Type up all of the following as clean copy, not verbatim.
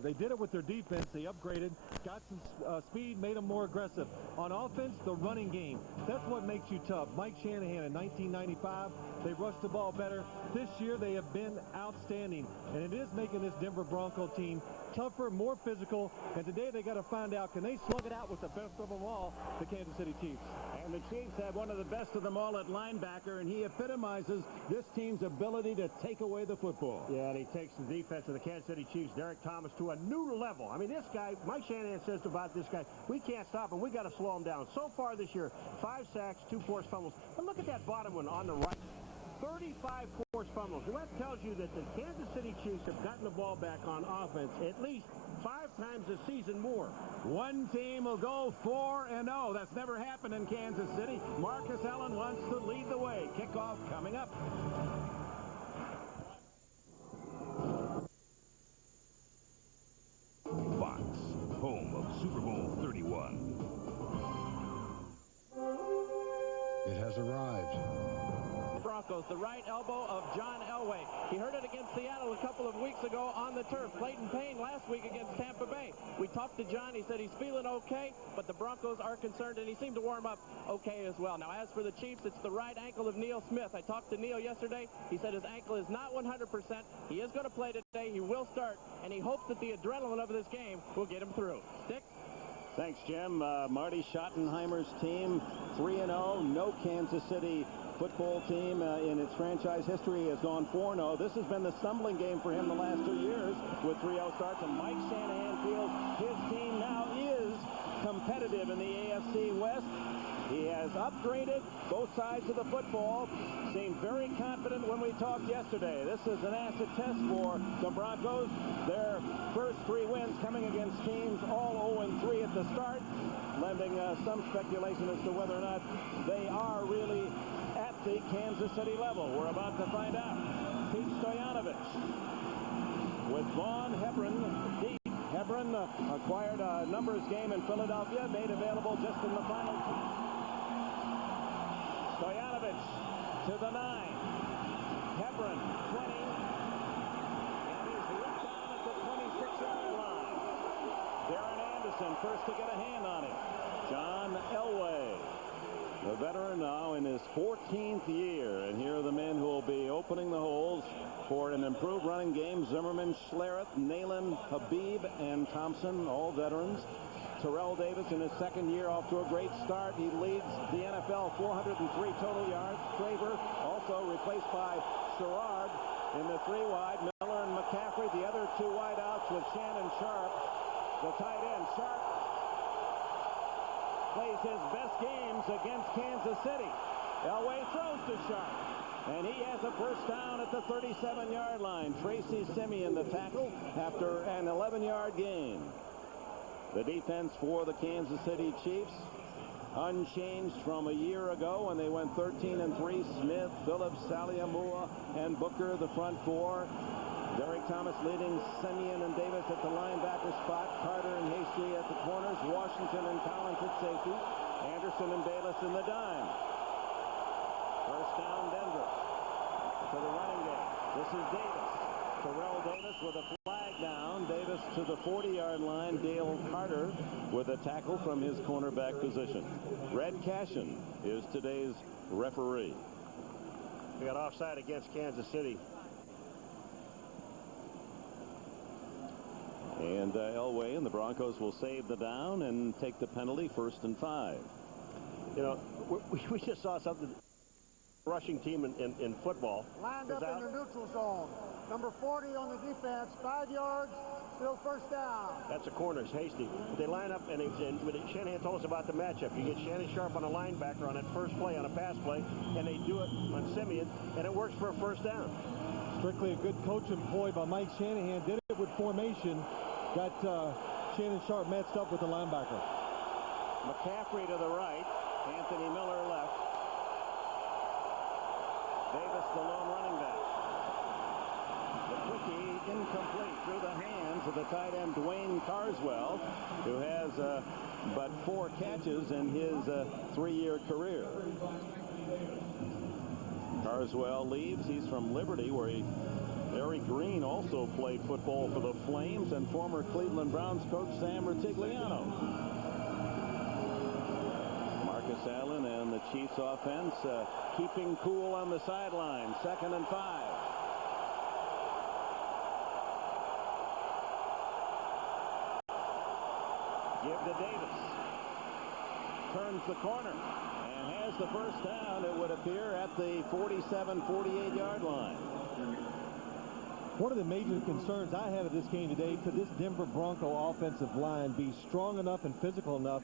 are. They did it with their defense. They upgraded, got some speed, made them more aggressive. On offense, the running game. That's what makes you tough. Mike Shanahan in 1995, they rushed the ball better. This year, they have been outstanding, and it is making this Denver Bronco team tougher, more physical, and today they got to find out, can they slug it out with the best of them all, the Kansas City Chiefs. And the Chiefs have one of the best of them all at linebacker, and he epitomizes this team's ability to take away the football. Yeah, and he takes the defense of the Kansas City Chiefs, Derek Thomas, to a new level. I mean, this guy, Mike Shanahan says about this guy, we can't stop him. We got to slow him down. So far this year, 5 sacks, 2 forced fumbles. But look at that bottom one on the right. 35 forced fumbles. Well, that tells you that the Kansas City Chiefs have gotten the ball back on offense at least 5 times a season more. One team will go 4-0. That's never happened in Kansas City. Marcus Allen wants to lead the way. Kickoff coming up. Fox, home of Super Bowl 31. It has arrived. Broncos, the right elbow of John Elway. He hurt it against Seattle a couple of weeks ago on the turf. Clayton Payne last week against Tampa Bay. We talked to John. He said he's feeling okay, but the Broncos are concerned, and he seemed to warm up okay as well. Now, as for the Chiefs, it's the right ankle of Neil Smith. I talked to Neil yesterday. He said his ankle is not 100%. He is going to play today. He will start, and he hopes that the adrenaline of this game will get him through. Dick? Thanks, Jim. Marty Schottenheimer's team, 3-0. No Kansas City football team in its franchise history has gone 4-0. This has been the stumbling game for him the last 2 years with 3-0 starts, and Mike Shanahan feels his team now is competitive in the AFC West. He has upgraded both sides of the football. Seemed very confident when we talked yesterday. This is an acid test for the Broncos. Their first 3 wins coming against teams all 0-3 at the start, lending some speculation as to whether or not they are really at the Kansas City level. We're about to find out. Pete Stoyanovich with Vaughn Hebron deep. Hebron acquired a numbers game in Philadelphia, made available just in the final. Stoyanovich to the 9. Hebron, 20. And he's looked down at the 26-yard line. Darren Anderson first to get a hand on it. John Elway, the veteran, now in his 14th year. And here are the men who will be opening the holes for an improved running game. Zimmerman, Schlereth, Nalen, Habib, and Thompson, all veterans. Terrell Davis in his second year off to a great start. He leads the NFL, 403 total yards. Traver also replaced by Sherrard in the 3 wide. Miller and McCaffrey, the other 2 wide outs with Shannon Sharp, the tight end. Sharp plays his best games against Kansas City. Elway throws to Sharp, and he has a first down at the 37-yard line. Tracy Simeon the tackle after an 11-yard gain. The defense for the Kansas City Chiefs unchanged from a year ago when they went 13-3. Smith, Phillips, Saliamua, and Booker, the front 4. Derek Thomas leading Simeon and Davis at the linebacker spot. Carter and Hasty at the corners. Washington and Collins at safety. Anderson and Bayless in the dime. First down, Denver. To the running game. This is Davis. Terrell Davis with a flag down. Davis to the 40-yard line. Dale Carter with a tackle from his cornerback position. Red Cashin is today's referee. We got offside against Kansas City. And Elway and the Broncos will save the down and take the penalty, 1st and 5. You know, we just saw something. Rushing team in football. Lined up in the neutral zone. Number 40 on the defense, 5 yards, still first down. That's the corners, Hasty. They line up, and Shanahan told us about the matchup. You get Shannon Sharp on a linebacker on that first play, on a pass play, and they do it on Simeon, and it works for a first down. Strictly a good coach employed by Mike Shanahan. Did it with formation. Got Shannon Sharp matched up with the linebacker. McCaffrey to the right. Anthony Miller left. Davis, the lone running back. The quickie incomplete through the hands of the tight end Dwayne Carswell, who has but 4 catches in his 3-year career. Carswell leaves. He's from Liberty, where he Larry Green also played football for the Flames, and former Cleveland Browns coach Sam Rutigliano. Marcus Allen and the Chiefs offense keeping cool on the sideline. 2nd and 5. Give to Davis. Turns the corner and has the first down, it would appear, at the 47-48-yard line. One of the major concerns I have at this game today, could this Denver Bronco offensive line be strong enough and physical enough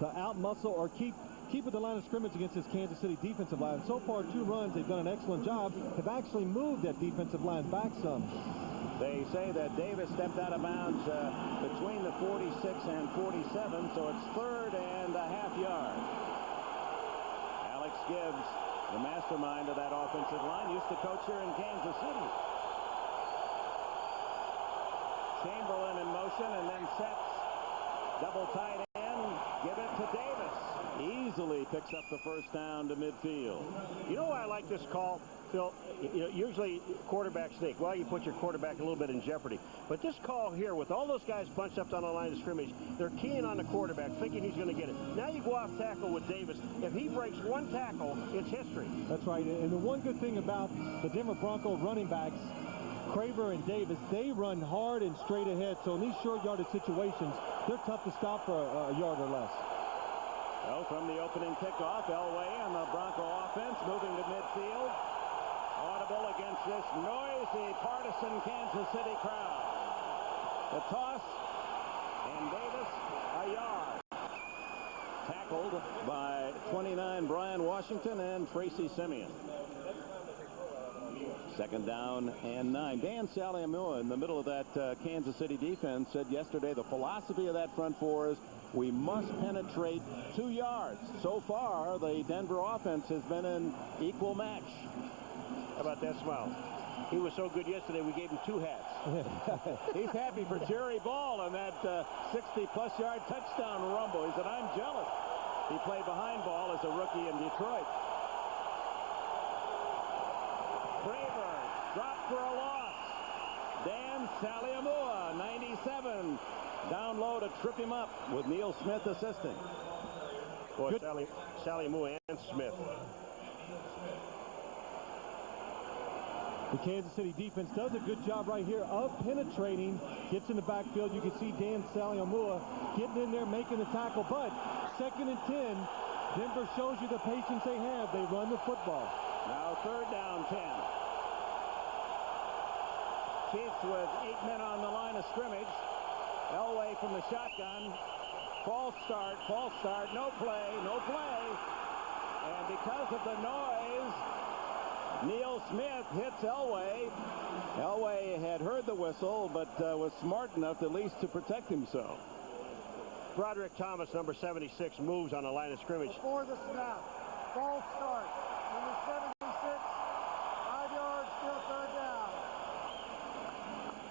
to outmuscle or keep at the line of scrimmage against this Kansas City defensive line? So far, 2 runs, they've done an excellent job, have actually moved that defensive line back some. They say that Davis stepped out of bounds between the 46 and 47, so it's 3rd and a half yard. Alex Gibbs, the mastermind of that offensive line, used to coach here in Kansas City. Chamberlain in motion and then sets. Double tight end. Give it to Davis. Easily picks up the first down to midfield. You know why I like this call, Phil? Usually quarterback sneak. Well, you put your quarterback a little bit in jeopardy. But this call here, with all those guys bunched up on the line of scrimmage, they're keying on the quarterback, thinking he's going to get it. Now you go off tackle with Davis. If he breaks one tackle, it's history. That's right. And the one good thing about the Denver Bronco running backs, Craver and Davis, they run hard and straight ahead. So in these short yardage situations, they're tough to stop for a yard or less. Well, from the opening kickoff, Elway and the Bronco offense moving to midfield. Audible against this noisy, partisan Kansas City crowd. The toss, and Davis a yard. Tackled by 29 Brian Washington and Tracy Simeon. 2nd down and 9. Dan Saliamua in the middle of that Kansas City defense said yesterday the philosophy of that front four is we must penetrate 2 yards. So far, the Denver offense has been an equal match. How about that smile? He was so good yesterday, we gave him 2 hats. He's happy for Jerry Ball on that 60-plus yard touchdown rumble. He said, I'm jealous. He played behind Ball as a rookie in Detroit. Craver dropped for a loss. Dan Saliamua, 97. Down low to trip him up with Neil Smith assisting. Boy, Saliamua and Smith. The Kansas City defense does a good job right here of penetrating. Gets in the backfield. You can see Dan Saliamua getting in there, making the tackle. But 2nd and 10, Denver shows you the patience they have. They run the football. Now 3rd down 10. Chiefs with 8 men on the line of scrimmage. Elway from the shotgun. False start, no play. And because of the noise, Neil Smith hits Elway. Elway had heard the whistle, but was smart enough at least to protect himself. Broderick Thomas, number 76, moves on the line of scrimmage. Before the snap, false start. Number 76, 5 yards, still 3rd down.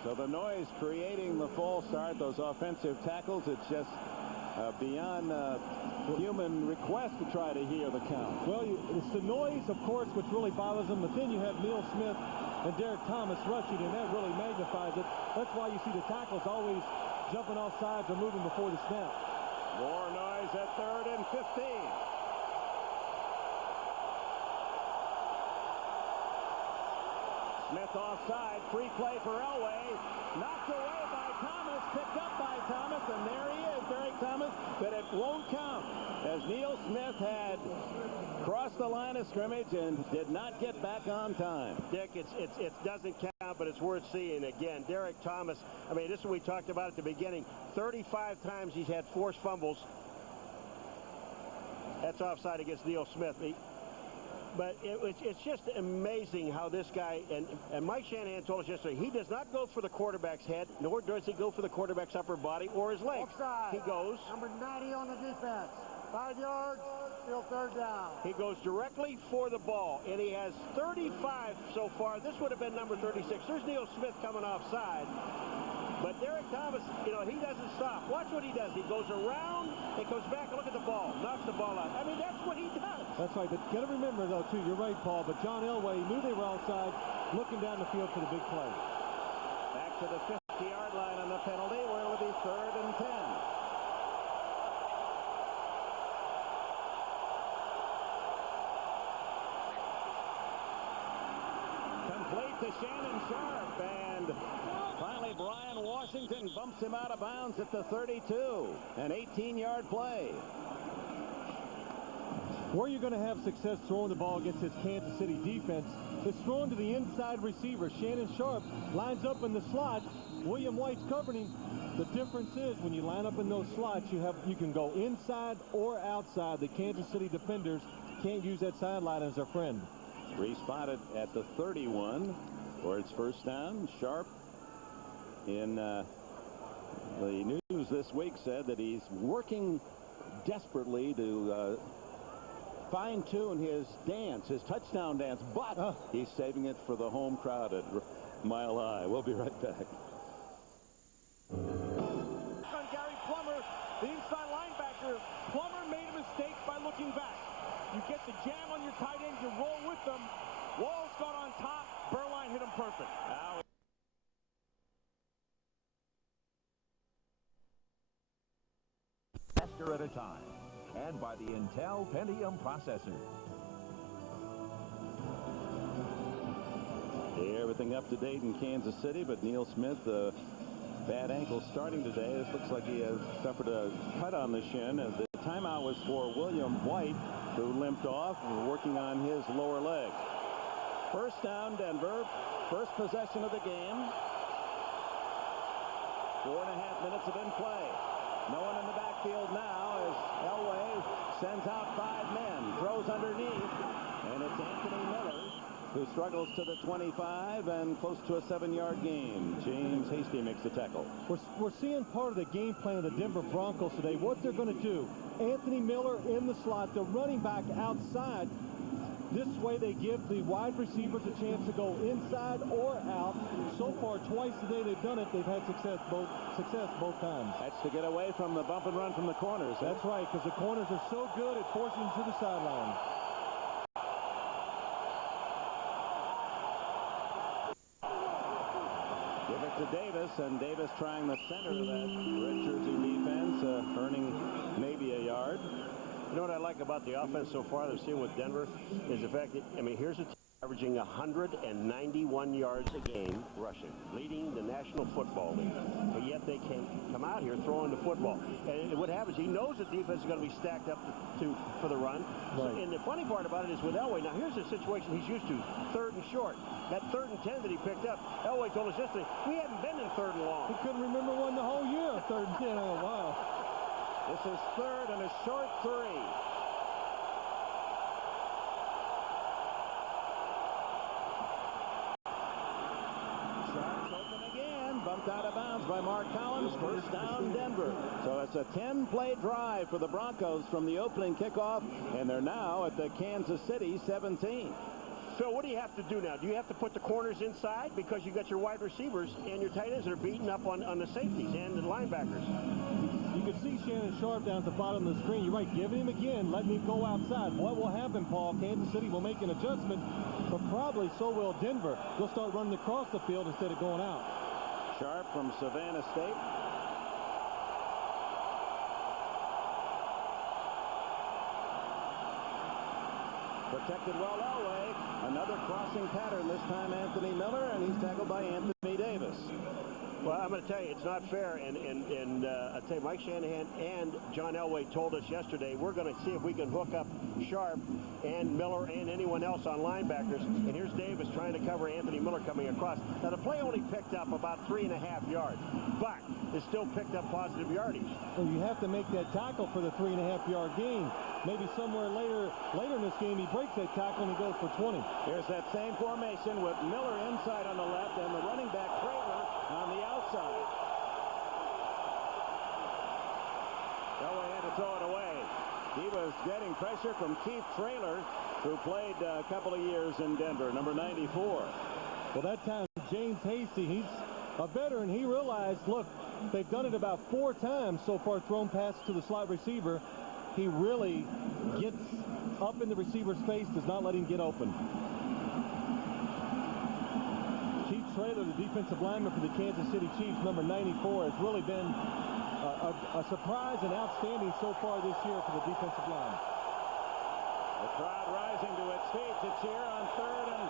So the noise creating the false start, those offensive tackles, it's just beyond human request to try to hear the count. Well, it's the noise, of course, which really bothers them, but then you have Neil Smith and Derek Thomas rushing, and that really magnifies it. That's why you see the tackles always jumping off sides or moving before the snap. More noise at 3rd and 15. Smith offside, free play for Elway, knocked away by Thomas, picked up by Thomas, and there he is, Derek Thomas, but it won't count, as Neil Smith had crossed the line of scrimmage and did not get back on time. Dick, it doesn't count, but it's worth seeing. Again, Derek Thomas, I mean, this is what we talked about at the beginning. 35 times he's had forced fumbles. That's offside against Neil Smith. But it's just amazing how this guy, and Mike Shanahan told us yesterday, he does not go for the quarterback's head, nor does he go for the quarterback's upper body or his legs. Offside. He goes. Number 90 on the defense. 5 yards, still 3rd down. He goes directly for the ball, and he has 35 so far. This would have been number 36. There's Neil Smith coming offside. But Derek Thomas, you know, he doesn't stop. Watch what he does. He goes around and comes back and look at the ball. Knocks the ball out. I mean, that's what he does. That's right. But got to remember, though, too, you're right, Paul, but John Elway knew they were outside. looking down the field for the big play. Back to the 50-yard line on the penalty, where it'll be 3rd and 10. Complete to Shannon Sharp, and finally Brian Washington bumps him out of bounds at the 32. An 18-yard play. Where you're going to have success throwing the ball against this Kansas City defense is throwing to the inside receiver. Shannon Sharp lines up in the slot. William White's covering him. The difference is when you line up in those slots, you can go inside or outside. The Kansas City defenders can't use that sideline as their friend. Respotted at the 31 for its first down. Sharp in the news this week said that he's working desperately to fine-tune his dance, his touchdown dance, but he's saving it for the home crowd at Mile High. We'll be right back. On Gary Plummer, the inside linebacker. Plummer made a mistake by looking back. You get the jam on your tight end, you roll with them. Walls got on top. Berline hit him perfect. Now faster at a time, and by the Intel Pentium processor. everything up to date in Kansas City, but Neil Smith, bad ankle starting today. This looks like he has suffered a cut on the shin. The timeout was for William White, who limped off, working on his lower leg. First down, Denver. First possession of the game. 4.5 minutes of in play. No one in the backfield now as Elway sends out 5 men. Throws underneath. And it's Anthony Miller, who struggles to the 25 and close to a 7-yard gain. James Hasty makes the tackle. We're seeing part of the game plan of the Denver Broncos today. What they're going to do. Anthony Miller in the slot, the running back outside. This way they give the wide receivers a chance to go inside or out. So far, twice today they've done it. They've had success both times. That's to get away from the bump and run from the corners. That's right, because the corners are so good at forcing to the sideline. Give it to Davis, and Davis trying the center of that red jersey defense, earning maybe a yard. You know what I like about the offense so far that I've seen with Denver is the fact that, I mean, here's a team averaging 191 yards a game rushing, leading the National Football League. But yet they can come out here throwing the football. And what happens, he knows that defense is going to be stacked up for the run. Right. And the funny part about it is with Elway, now here's a situation he's used to, 3rd and short. That 3rd and 10 that he picked up, Elway told us yesterday, we haven't been in 3rd and long. He couldn't remember one the whole year, 3rd and 10. Oh, wow. This is 3rd and a short 3. Sharps open again. Bumped out of bounds by Mark Collins. First down, Denver. So it's a 10-play drive for the Broncos from the opening kickoff, and they're now at the Kansas City 17. So what do you have to do now? Do you have to put the corners inside because you got your wide receivers and your tight ends that are beating up on the safeties and the linebackers? You can see Shannon Sharp down at the bottom of the screen. You're right, giving him again, letting him go outside. What will happen, Paul? Kansas City will make an adjustment, but probably so will Denver. They'll start running across the field instead of going out. Sharp from Savannah State. Protected well Elway. Another crossing pattern, this time Anthony Miller, and he's tackled by Anthony Davis. Well, I'm going to tell you, it's not fair, and I'll tell you, Mike Shanahan and John Elway told us yesterday, we're going to see if we can hook up Sharp and Miller and anyone else on linebackers, and here's Davis trying to cover Anthony Miller coming across. Now, the play only picked up about 3.5 yards, but it still picked up positive yardage. Well, you have to make that tackle for the 3.5-yard gain. Maybe somewhere later in this game, he breaks that tackle and he goes for 20. Here's that same formation with Miller inside on the left and the running back Traylor on the outside. Elway had to throw it away. He was getting pressure from Keith Traylor, who played a couple of years in Denver, number 94. Well, that time, James Hasty, he's a veteran. He realized, look, they've done it about 4 times so far, thrown passes to the slot receiver. He really gets up in the receiver's face, does not let him get open. Traylor, the defensive lineman for the Kansas City Chiefs, number 94, has really been a surprise and outstanding so far this year for the defensive line. The crowd rising to its feet to cheer on 3rd and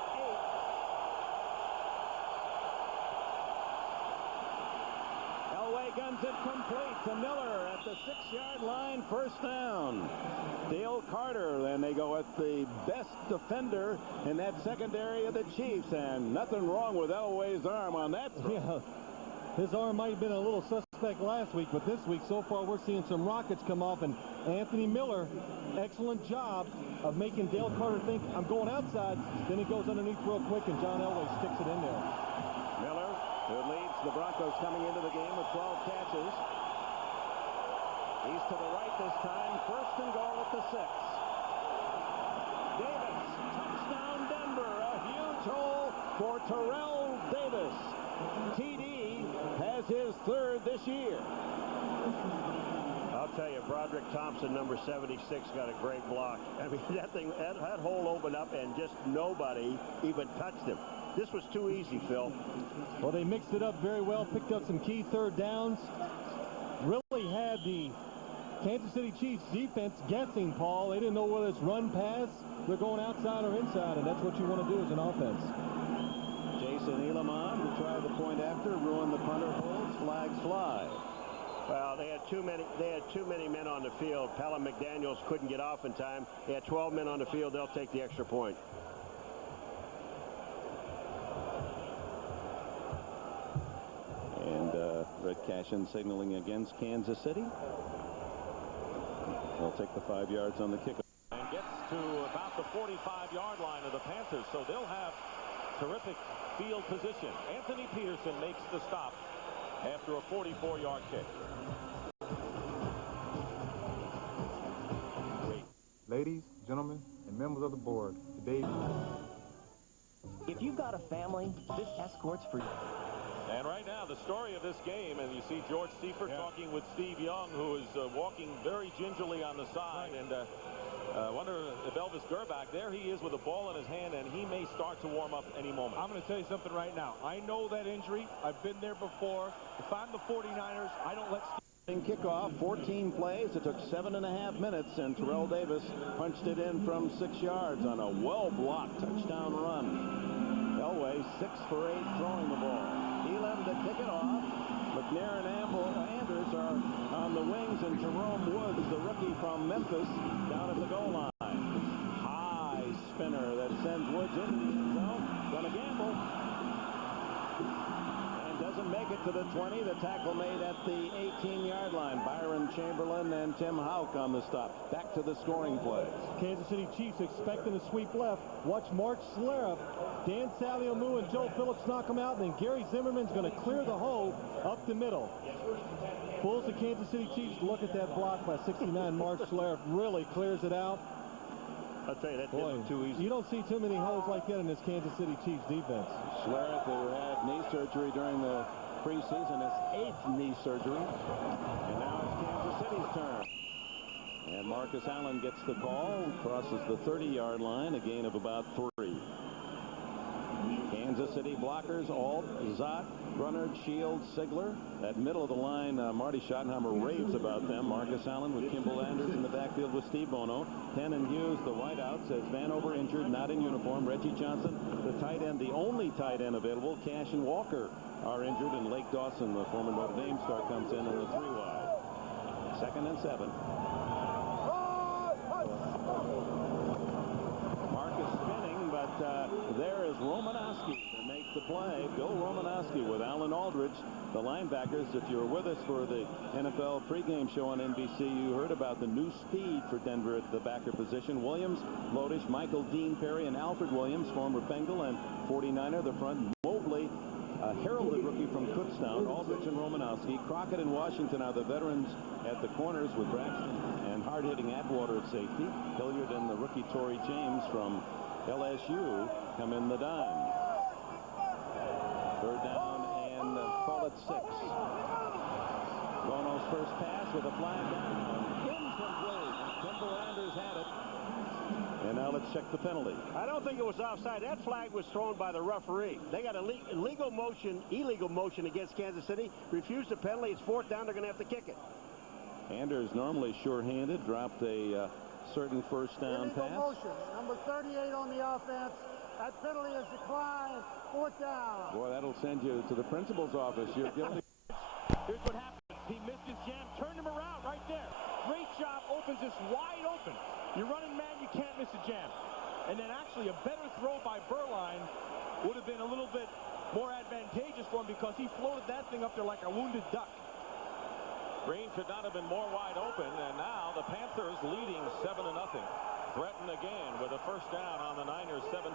8. Elway guns it complete to Miller at the 6-yard line, first down. Dale Carter, and they go at the best defender in that secondary of the Chiefs, and nothing wrong with Elway's arm on that throw. Yeah, his arm might have been a little suspect last week, but this week so far we're seeing some rockets come off, and Anthony Miller, excellent job of making Dale Carter think, I'm going outside. Then he goes underneath real quick, and John Elway sticks it in there. Miller, who leads the Broncos coming into the game with 12 catches. He's to the right this time. First and goal at the 6. Davis, touchdown Denver. A huge hole for Terrell Davis. TD has his 3rd this year. I'll tell you, Broderick Thompson, number 76, got a great block. I mean, that hole opened up and just nobody even touched him. This was too easy, Phil. Well, they mixed it up very well, picked up some key 3rd downs. Really had the Kansas City Chiefs defense guessing, Paul. They didn't know whether it's run, pass, they're going outside or inside, and that's what you want to do as an offense. Jason Elamon, who tried the point after, ruined the punter holds, flags fly. Well, they had too many men on the field. Palin McDaniels couldn't get off in time. They had 12 men on the field. They'll take the extra point. And Red Cashin signaling against Kansas City. They'll take the 5 yards on the kickoff. And gets to about the 45-yard line of the Panthers, so they'll have terrific field position. Anthony Peterson makes the stop after a 44-yard kick. Ladies, gentlemen, and members of the board, today... If you've got a family, this escort's for you. And right now, the story of this game, and you see George Seifert talking with Steve Young, who is walking very gingerly on the side. And I wonder if Elvis Gerbach, there he is with a ball in his hand, and he may start to warm up any moment. I'm going to tell you something right now. I know that injury. I've been there before. If I'm the 49ers, I don't let Steve... Kickoff, 14 plays. It took 7.5 minutes, and Terrell Davis punched it in from 6 yards on a well-blocked touchdown run. Elway 6 for 8 throwing the ball. Elam to kick it off. McNair and Anders are on the wings, and Jerome Woods, the rookie from Memphis, down at the goal line. High spinner that sends Woods into the end zone. Gonna gamble. And doesn't make it to the 20. The tackle made at the 18-yard line. Byron Chamberlain and Tim Houck on the stop. Back to the scoring play. Kansas City Chiefs expecting a sweep left. Watch Mark Schlereth, Dan Saliomu, and Joe Phillips knock him out, and then Gary Zimmerman's going to clear the hole up the middle. Bulls of Kansas City Chiefs, look at that block by 69. Mark Schlereth really clears it out. I'll tell you, that didn't look too easy. You don't see too many holes like that in this Kansas City Chiefs defense. Schlereth, who had knee surgery during the preseason, his 8th knee surgery. And now it's Kansas City's turn. And Marcus Allen gets the call, crosses the 30-yard line, a gain of about 3. Kansas City blockers, Alt, Zott, Brunard, Shields, Sigler. That middle of the line, Marty Schottenheimer raves about them. Marcus Allen with Kimball Anders in the backfield with Steve Bono. Penn and Hughes, the wideouts, as Vanover injured, not in uniform. Reggie Johnson, the tight end, the only tight end available. Cash and Walker are injured, and Lake Dawson, the former Notre Dame star, comes in the 3 wide. 2nd and 7. Marcus spinning, but there is Romanowski to make the play. Bill Romanowski with Alan Aldridge, the linebackers. If you were with us for the NFL pregame show on NBC, you heard about the new speed for Denver at the backer position. Williams, Lodish, Michael Dean Perry, and Alfred Williams, former Bengal and 49er. The front, Mobley, a heralded rookie from Kutztown, Aldridge and Romanowski. Crockett and Washington are the veterans at the corners with Braxton and hard-hitting Atwater at safety. Hilliard and the rookie Torrey James from LSU come in the dime. 3rd down and call it 6. Bono's first pass with a flag down. Incomplete. Kimball Anders had it. And now let's check the penalty. I don't think it was offside. That flag was thrown by the referee. They got illegal motion against Kansas City. Refused the penalty. It's 4th down. They're going to have to kick it. Anders, normally sure-handed, dropped a certain first down Illegal pass. motion. Number 38 on the offense. That penalty is declined. 4th down. Boy, that'll send you to the principal's office. You're guilty. Here's what happens. He missed his jam, turned him around right there. Great job, opens this wide open. You're running man, you can't miss a jam. And then actually a better throw by Berline would have been a little bit more advantageous for him because he floated that thing up there like a wounded duck. Green could not have been more wide open, and now the Panthers leading 7-0. Threaten again with a first down on the Niners 17.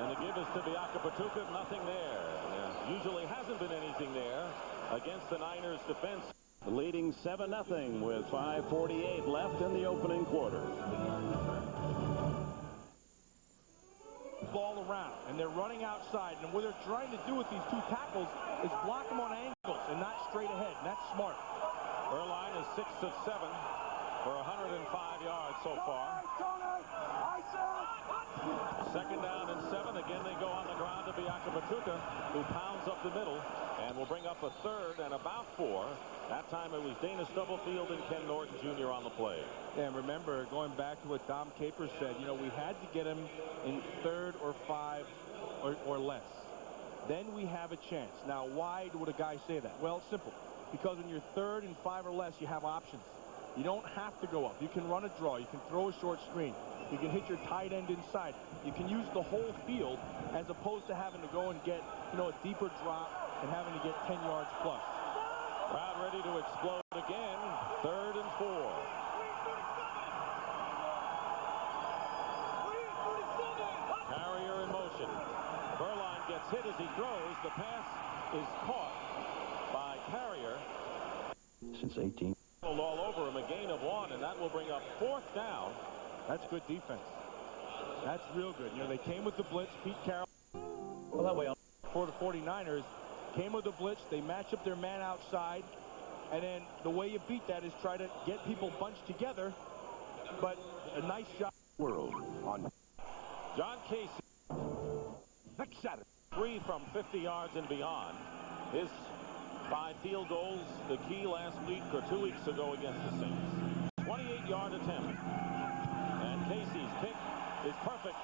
And the give is to Biakapatuka, nothing there. There usually hasn't been anything there against the Niners defense. Leading 7-0 with 5:48 left in the opening quarter. Ball around, and they're running outside, and what they're trying to do with these two tackles is block them on angles and not straight ahead, and that's smart. Berline is 6 of 7 for 105 yards so far. Second down and 7. Again, they go on the ground to Biakapatuka, who pounds up the middle and will bring up a third and about 4. That time it was Dana Stubblefield and Ken Norton Jr. on the play. Yeah, and remember, going back to what Dom Capers said, you know, we had to get him in 3rd or 5 or less. Then we have a chance. Now, why would a guy say that? Well, it's simple. Because when you're 3rd and 5 or less, you have options. You don't have to go up. You can run a draw. You can throw a short screen. You can hit your tight end inside. You can use the whole field as opposed to having to go and get, you know, a deeper drop and having to get 10 yards plus. Crowd ready to explode again. 3rd and 4. Carrier in motion. Berline gets hit as he throws. The pass is caught by Carrier. Since 18. All over him, a gain of 1, and that will bring up 4th down. That's good defense. That's real good. You know, they came with the blitz. Pete Carroll, Well, that way, for the 49ers, came with the blitz. They match up their man outside. And then the way you beat that is try to get people bunched together. But a nice job. World on John Casey. next Saturday. 3 from 50 yards and beyond. His 5 field goals, the key last week or 2 weeks ago against the Saints. 28-yard attempt. And Casey's kick is perfect.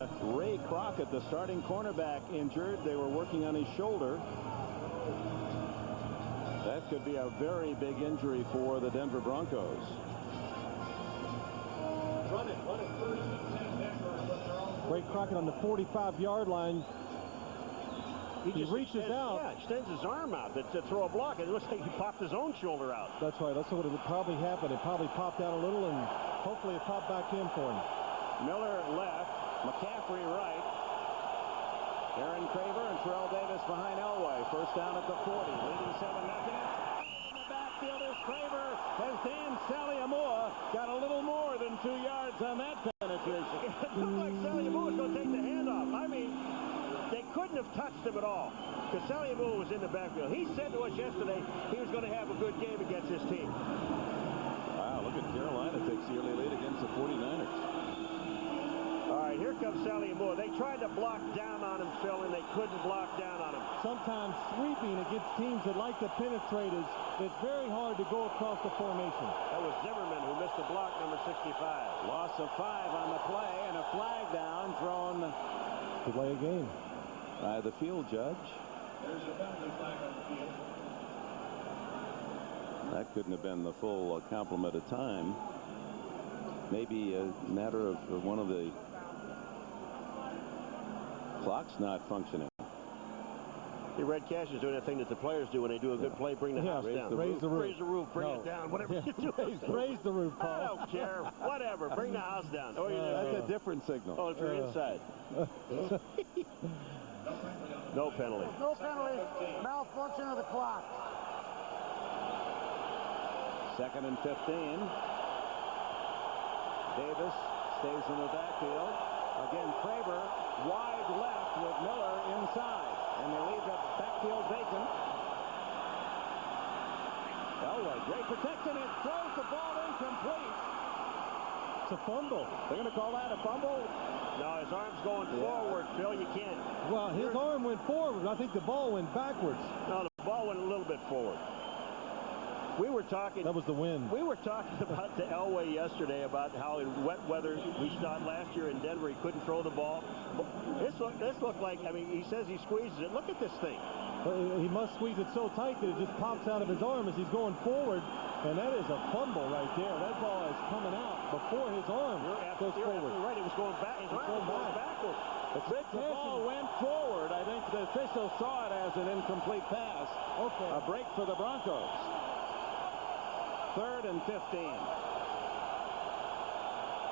And Ray Crockett, the starting cornerback, injured. They were working on his shoulder. That could be a very big injury for the Denver Broncos. Ray Crockett on the 45-yard line. He reaches out. Yeah, extends his arm out to throw a block. It looks like he popped his own shoulder out. That's right. That's what would probably happen. It probably popped out a little, and hopefully it popped back in for him. Miller left. McCaffrey right. Aaron Craver and Terrell Davis behind Elway. First down at the 40. Leading 7-0. In the backfield is Craver. As Dan Saliamua got a little more than 2 yards on that penetration. It looked like Saliamua was going to take the handoff. I mean, they couldn't have touched him at all because Saliamua was in the backfield. He said to us yesterday he was going to have a good game against his team. Wow, look at Carolina takes the early lead against the 49ers. All right, here comes Saliamua. They tried to block down on him, Phil, and they couldn't block down on him. Sometimes sweeping against teams that like to penetrate it's very hard to go across the formation. That was Zimmerman who missed the block, number 65. Loss of 5 on the play and a flag down thrown. Delay a game. By the field judge. That couldn't have been the full complement of time. Maybe a matter of one of the clocks not functioning. The Red Cash is doing that thing that the players do when they do a good play, bring the house down. Raise the roof. Raise the roof, bring it down, whatever you do. Raise the roof, Paul. I don't care. Whatever, bring the house down. Oh, that's a different signal. Oh, if you're inside. No penalty. No penalty. Malfunction of the clock. 2nd and 15. Davis stays in the backfield. Again, Craver wide left with Miller inside. And they leave the backfield vacant. Elway, great protection, and throws the ball incomplete. It's a fumble. They're going to call that a fumble? No, his arm's going forward, Phil. You can't. Well, his arm went forward. I think the ball went backwards. No, the ball went a little bit forward. We were talking. That was the wind. We were talking about the Elway yesterday about how in wet weather we shot last year in Denver. He couldn't throw the ball. This looked like. I mean, he says he squeezes it. Look at this thing. He must squeeze it so tight that it just pops out of his arm as he's going forward, and that is a fumble right there. That ball is coming out before his arm goes forward. Absolutely right. It was going back. His arm was going backwards. The ball went forward. I think the official saw it as an incomplete pass. Okay. A break for the Broncos. 3rd and 15.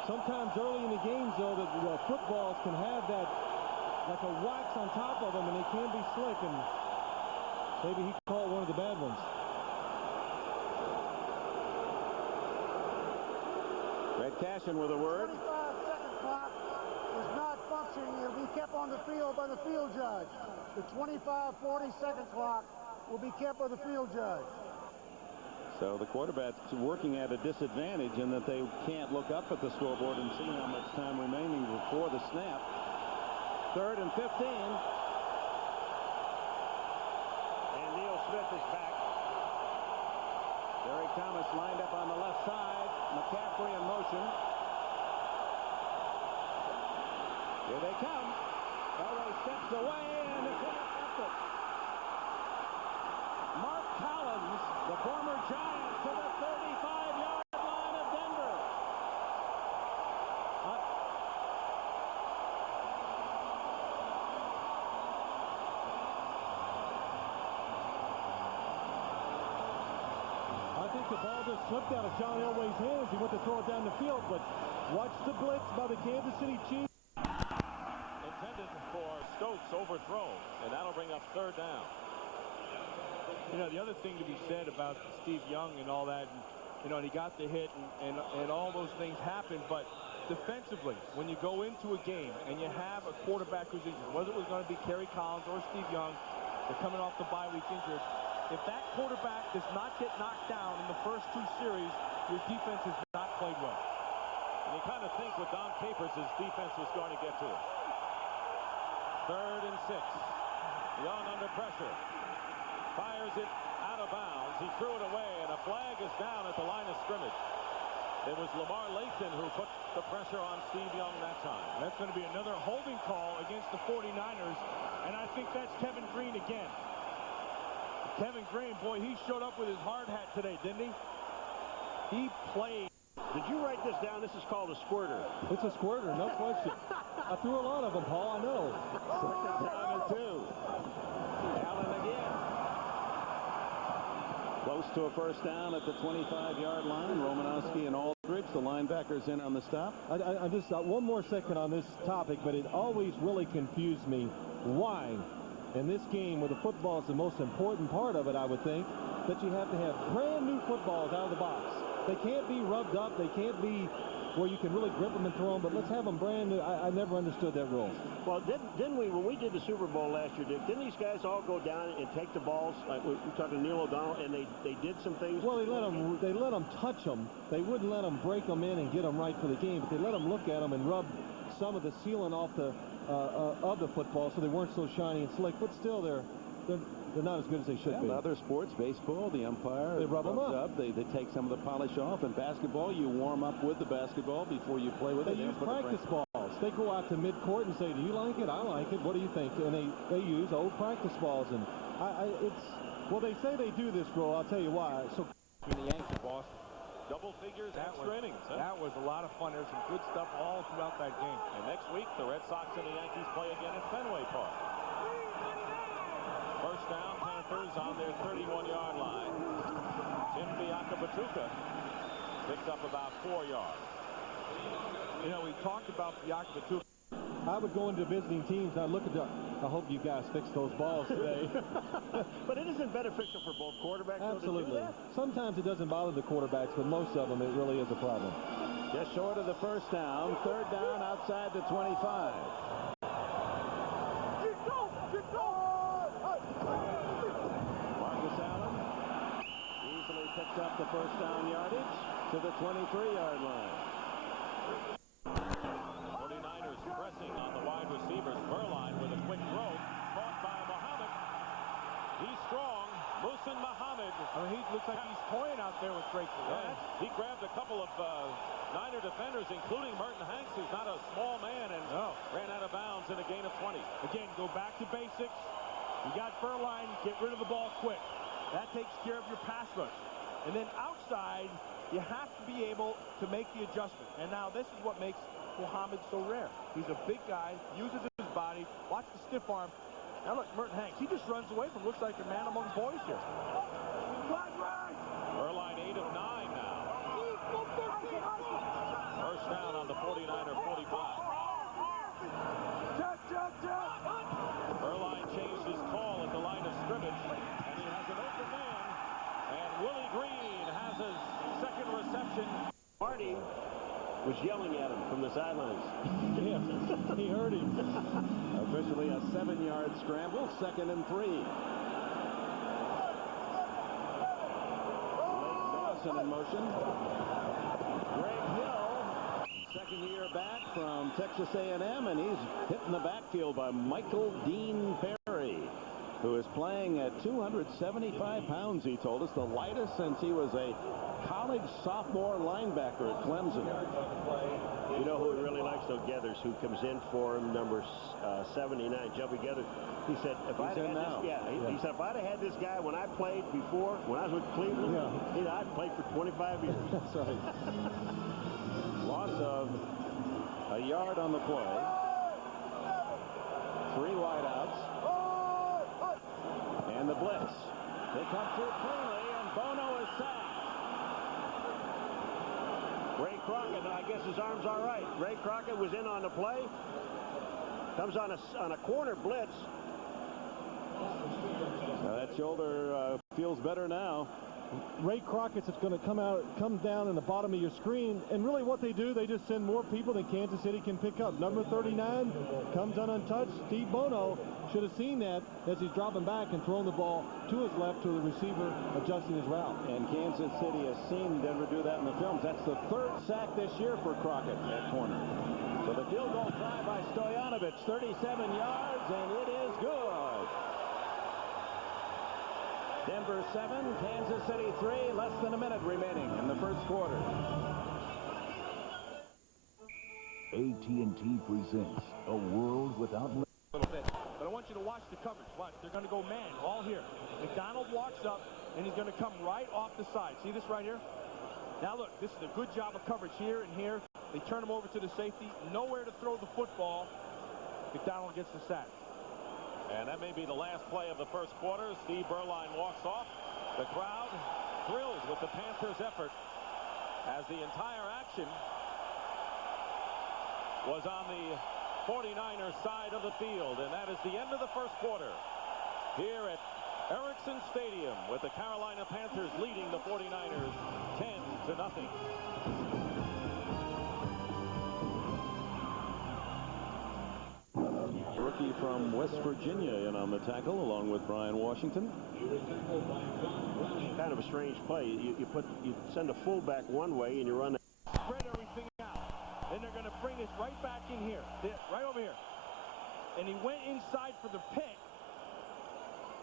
Sometimes early in the games, though, the footballs can have that, like a wax on top of them, and they can be slick, and maybe he called one of the bad ones. Red Cashin with a word. 25-second clock is not functioning. It'll be kept on the field by the field judge. The 25-40-second clock will be kept by the field judge. So the quarterback's working at a disadvantage in that they can't look up at the scoreboard and see how much time remaining before the snap. 3rd and 15. And Neil Smith is back. Derek Thomas lined up on the left side. McCaffrey in motion. Here they come. Elway steps away and it's intercepted. Mark Collins, the former Giant, to the 35-yard line of Denver. I think the ball just slipped out of John Elway's hands. He went to throw it down the field, but watch the blitz by the Kansas City Chiefs. Intended for Stokes, overthrown, and that'll bring up 3rd down. You know, the other thing to be said about Steve Young and all that, and, you know, and he got the hit and all those things happened, but defensively, when you go into a game and you have a quarterback who's injured, whether it was going to be Kerry Collins or Steve Young, they're coming off the bye week injured. If that quarterback does not get knocked down in the first 2 series, your defense has not played well. And you kind of think with Dom Capers, his defense was going to get to him. 3rd and 6. Young under pressure. Fires it out of bounds. He threw it away, and a flag is down at the line of scrimmage. It was Lamar Lathan who put the pressure on Steve Young that time. That's going to be another holding call against the 49ers, and I think that's Kevin Green again. Kevin Green, boy, he showed up with his hard hat today, didn't he? He played. Did you write this down? This is called a squirter. It's a squirter, no question. I threw a lot of them, Paul, I know. 2nd down and 2. Allen again. Close to a first down at the 25-yard line. Romanowski and Aldridge, the linebackers, in on the stop. I just one more second on this topic, but it always really confused me why in this game where the football is the most important part of it, I would think, that you have to have brand new footballs out of the box. They can't be rubbed up. They can't be where you can really grip them and throw them, but let's have them brand new. I never understood that rule. Well, didn't we, when we did the Super Bowl last year, didn't these guys all go down and take the balls? Like we're talking to Neil O'Donnell, and they did some things? Well, they let them touch them. They wouldn't let them break them in and get them right for the game, but they let them look at them and rub some of the sealant off the of the football so they weren't so shiny and slick, but still they're not as good as they should be. Other sports, baseball, the umpire, they rub them up. They take some of the polish off. In basketball, you warm up with the basketball before you play with it. They use practice balls. They go out to midcourt and say, "Do you like it? I like it. What do you think?" And they use old practice balls. And well, they say they do this rule. I'll tell you why. So In the Yankees, Boston. Double figures, extra innings. Huh? That was a lot of fun. There's some good stuff all throughout that game. And next week, the Red Sox and the Yankees play again at Fenway Park. First down, Panthers on their 31-yard line. Tim Biakabatuka picks up about 4 yards. You know, we talked about Biakabatuka. I would go into visiting teams and I'd look at I hope you guys fix those balls today. But it isn't beneficial for both quarterbacks. Absolutely. Sometimes it doesn't bother the quarterbacks, but most of them it really is a problem. Just short of the first down. 3rd down outside the 25. Marcus Allen easily picked up the first down yardage to the 23-yard line. 49ers pressing on the wide receivers. Berline with a quick throw. Caught by Muhammad. He's strong. Muhsin Muhammad. Oh, he looks like he's toying out there with great Yeah, he grabbed a couple of Niner defenders, including Merton Hanks, who's not a small man, and ran out of bounds in a gain of 20. Again, go back to basics. You got Berline, get rid of the ball quick. That takes care of your pass rush. And then outside, you have to be able to make the adjustment. And now this is what makes Muhammad so rare. He's a big guy, uses his body. Watch the stiff arm. Now look, Merton Hanks, he just runs away from, looks like a man among boys here. Berline 8 of 9 now. First down on the 49er 45. Berline changed his call at the line of scrimmage, and he has an open man. And Willie Green has his second reception. Marty was yelling at him from the sidelines. Yeah, he heard him. Officially a 7-yard scramble, 2nd and 3. Blake Dawson in motion. Greg Hill, second year back from Texas A&M, and he's hit in the backfield by Michael Dean Perry, who is playing at 275 pounds, he told us, the lightest since he was a college sophomore linebacker at Clemson. You know who he really likes, though? Geathers, who comes in for him, number 79, Jumpy Geathers. He said, if I'd had this, he said, if I'd have had this guy when I played before, when I was with Cleveland, I'd played for 25 years. That's right. Loss of a yard on the play. 3 wideouts. And the blitz. They come through cleanly, and Bono is sacked. Ray Crockett, I guess his arm's all right. Ray Crockett was in on the play. Comes on a corner blitz. Now that shoulder feels better now. Ray Crockett's going to come down in the bottom of your screen, and really what they do, they just send more people than Kansas City can pick up. Number 39 comes untouched. Steve Bono should have seen that as he's dropping back and throwing the ball to his left to the receiver, adjusting his route. And Kansas City has seen Denver do that in the films. That's the 3rd sack this year for Crockett at corner. So the field goal try by Stoyanovich, 37 yards, and it is good. Denver 7, Kansas City 3, less than a minute remaining in the first quarter. AT&T presents A World Without Limits. A little bit, but I want you to watch the coverage. Watch, they're going to go man all here. McDonald walks up, and he's going to come right off the side. See this right here? Now look, this is a good job of coverage here and here. They turn him over to the safety. Nowhere to throw the football. McDonald gets the sack. And that may be the last play of the first quarter. Steve Berline walks off. The crowd thrilled with the Panthers' effort as the entire action was on the 49ers side of the field. And that is the end of the first quarter here at Ericsson Stadium, with the Carolina Panthers leading the 49ers 10-0. Rookie from West Virginia in on the tackle, along with Brian Washington. Kind of a strange play. You send a fullback one way and you run. Spread everything out. Then they're going to bring this right back in here, right over here. And he went inside for the pick,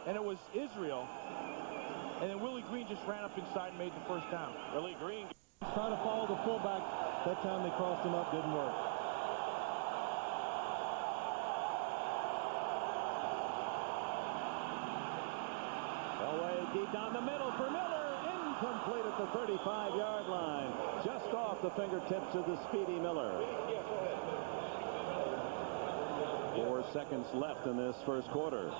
and it was Israel. And then Willie Green just ran up inside and made the first down. Willie Green trying to follow the fullback. That time they crossed him up, didn't work. Deep down the middle for Miller, incomplete at the 35-yard line, just off the fingertips of the speedy Miller. 4 seconds left in this first quarter.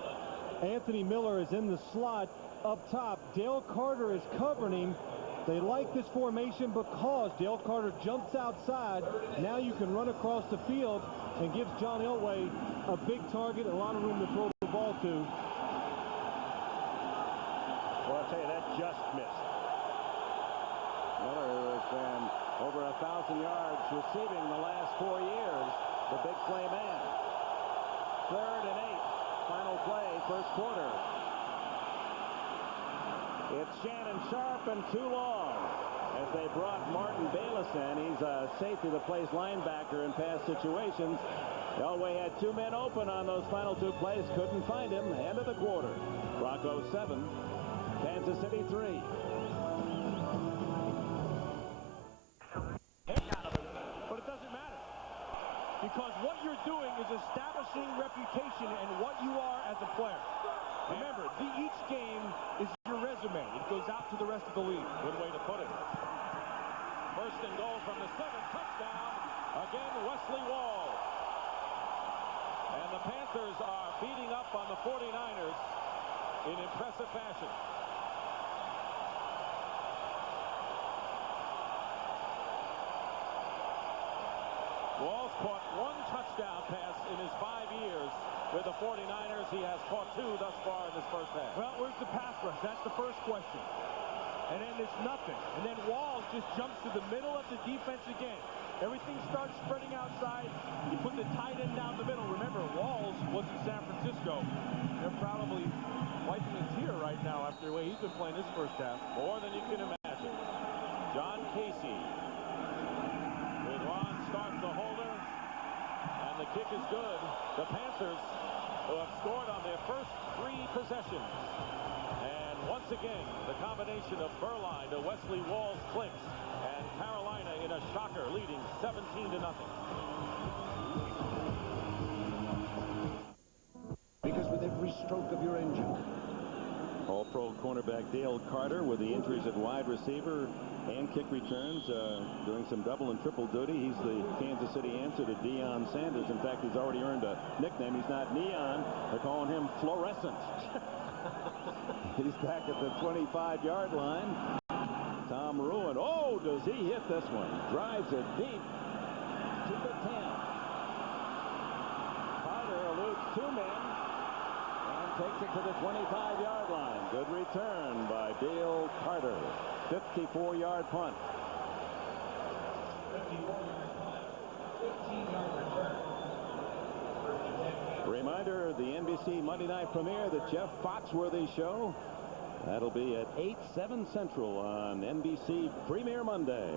Anthony Miller is in the slot up top. Dale Carter is covering him. They like this formation because Dale Carter jumps outside. Now you can run across the field and gives John Elway a big target and a lot of room to throw the ball to. Well, I'll tell you, that just missed. Miller has been over 1,000 yards receiving the last 4 years. The big play man. 3rd and 8. Final play, first quarter. It's Shannon Sharp and too long. As they brought Martin Bayless in, he's a safety that plays linebacker in pass situations. Elway had two men open on those final two plays, couldn't find him. End of the quarter. Broncos 7, Kansas City 3. But it doesn't matter, because what you're doing is establishing reputation and what you are as a player. Remember, each game is your resume. It goes out to the rest of the league. Good way to put it. First and goal from the 7, touchdown. Again, Wesley Walls. And the Panthers are beating up on the 49ers in impressive fashion. Walls caught one touchdown pass in his 5 years with the 49ers. He has caught 2 thus far in this first half. Well, where's the pass rush? That's the first question. And then it's nothing. And then Walls just jumps to the middle of the defense again. Everything starts spreading outside. You put the tight end down the middle. Remember, Walls was in San Francisco. They're probably wiping a tear right now after the way he's been playing this first half. More than you can imagine. John Casey. With Ron Stark, the holder. And the kick is good. The Panthers, who have scored on their first 3 possessions. And once again, the combination of Berline to Wesley Walls clicks. And Carolina in a shocker, leading 17-0. Because with every stroke of your engine. All-pro cornerback Dale Carter with the injuries at wide receiver and kick returns, doing some double and triple duty. He's the Kansas City answer to Deion Sanders. In fact, he's already earned a nickname. He's not Neon. They're calling him Fluorescent. He's back at the 25-yard line. Tom Ruin. Oh, does he hit this one? Drives it deep to the 10. Carter eludes 2 men and takes it to the 25-yard line. Good return by Dale Carter. 54-yard punt. Reminder, the NBC Monday night premiere, the Jeff Foxworthy Show. That'll be at 8/7 Central on NBC Premiere Monday.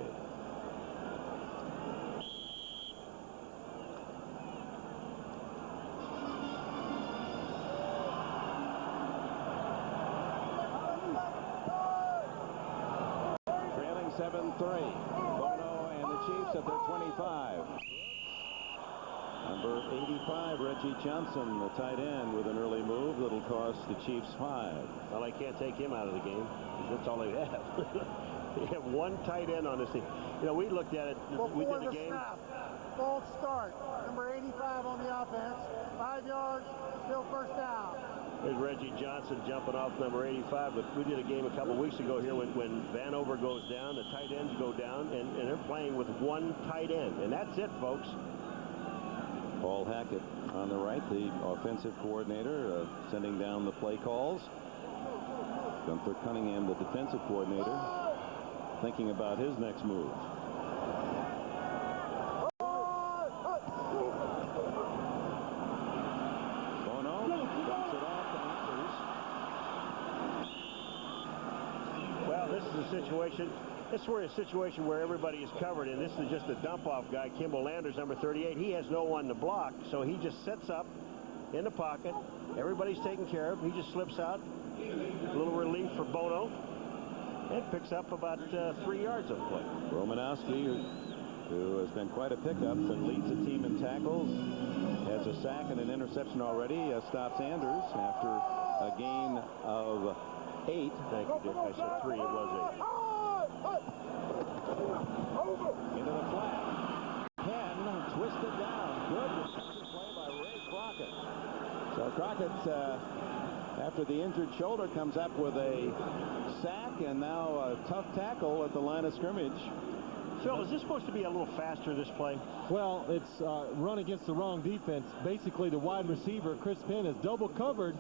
Trailing 7-3. Bono and the Chiefs at their 25. Number 85, Reggie Johnson, the tight end, with an early move that'll cost the Chiefs 5. Well, I can't take him out of the game. That's all they have. They have one tight end on this team. You know, we looked at it. We did a game. Snap. False start. Number 85 on the offense. 5 yards, still first down. There's Reggie Johnson jumping off number 85. But we did a game a couple weeks ago here when Vanover goes down, the tight ends go down, and they're playing with one tight end. And that's it, folks. Paul Hackett on the right, the offensive coordinator, sending down the play calls. Gunther Cunningham, the defensive coordinator, thinking about his next move. Bono dumps it off and answers. Well, this is a situation. This is a situation where everybody is covered, and this is just a dump-off guy, Kimball Landers, number 38. He has no one to block, so he just sets up in the pocket. Everybody's taken care of. He just slips out. A little relief for Bono. And picks up about 3 yards of play. Romanowski, who has been quite a pickup and leads the team in tackles, has a sack and an interception already. Stops Anders after a gain of 8. Thank you, Dick. I said 3. It was 8. Into the flat. Penn twisted down. Good defensive play by Ray Crockett. So Crockett, after the injured shoulder, comes up with a sack and now a tough tackle at the line of scrimmage. Phil, is this supposed to be a little faster, this play? Well, it's run against the wrong defense. Basically, the wide receiver, Chris Penn, is double covered.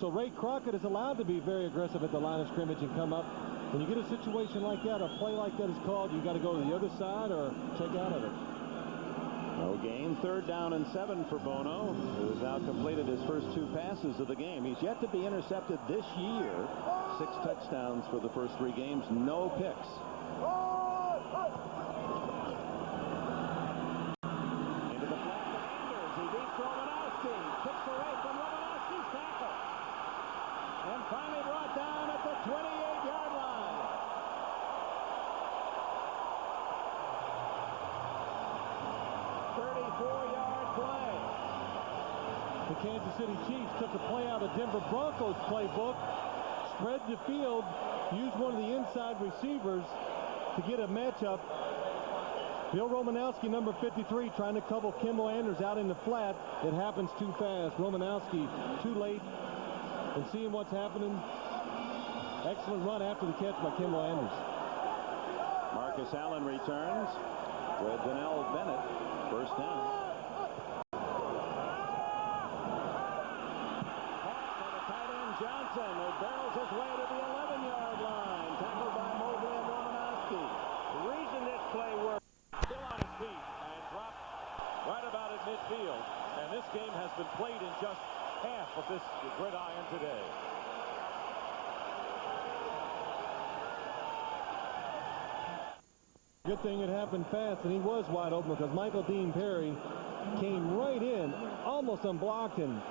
So Ray Crockett is allowed to be very aggressive at the line of scrimmage and come up. When you get a situation like that, a play like that is called, you got to go to the other side or check out of it. No gain. 3rd down and 7 for Bono, who has now completed his first 2 passes of the game. He's yet to be intercepted this year. 6 touchdowns for the first 3 games. No picks. Into the flat to Anders. He beats Romanowski. Kicks away from Romanowski's tackle. And finally brought down at the 28-yard line. 34-yard play. The Kansas City Chiefs took a play out of Denver Broncos playbook, spread the field, used one of the inside receivers to get a matchup. Bill Romanowski, number 53, trying to cover Kimball Anders out in the flat. It happens too fast. Romanowski too late. And seeing what's happening, excellent run after the catch by Kimball Anders. Marcus Allen returns with Donnell Bennett. First down. Johnson, who barrels his way to the 11-yard line. Tackled by Mobley and Romanowski. The reason this play worked. Still on his feet and dropped right about at midfield. And this game has been played in just half of this gridiron today. Good thing it happened fast, and he was wide open because Michael Dean Perry came right in, almost unblocked, and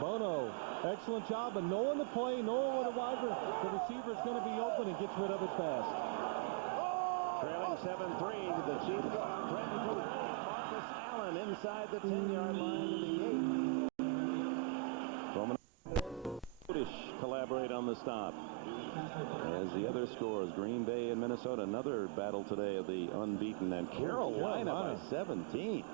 Bono, excellent job of knowing the play, knowing what the receiver is going to be open, and gets rid of it fast. Trailing 7-3, the Chiefs threaten to win. Marcus Allen inside the 10-yard line to the 8. Roman collaborate on the stop. As the other scores, Green Bay and Minnesota, another battle today of the unbeaten, and Carolina by 17.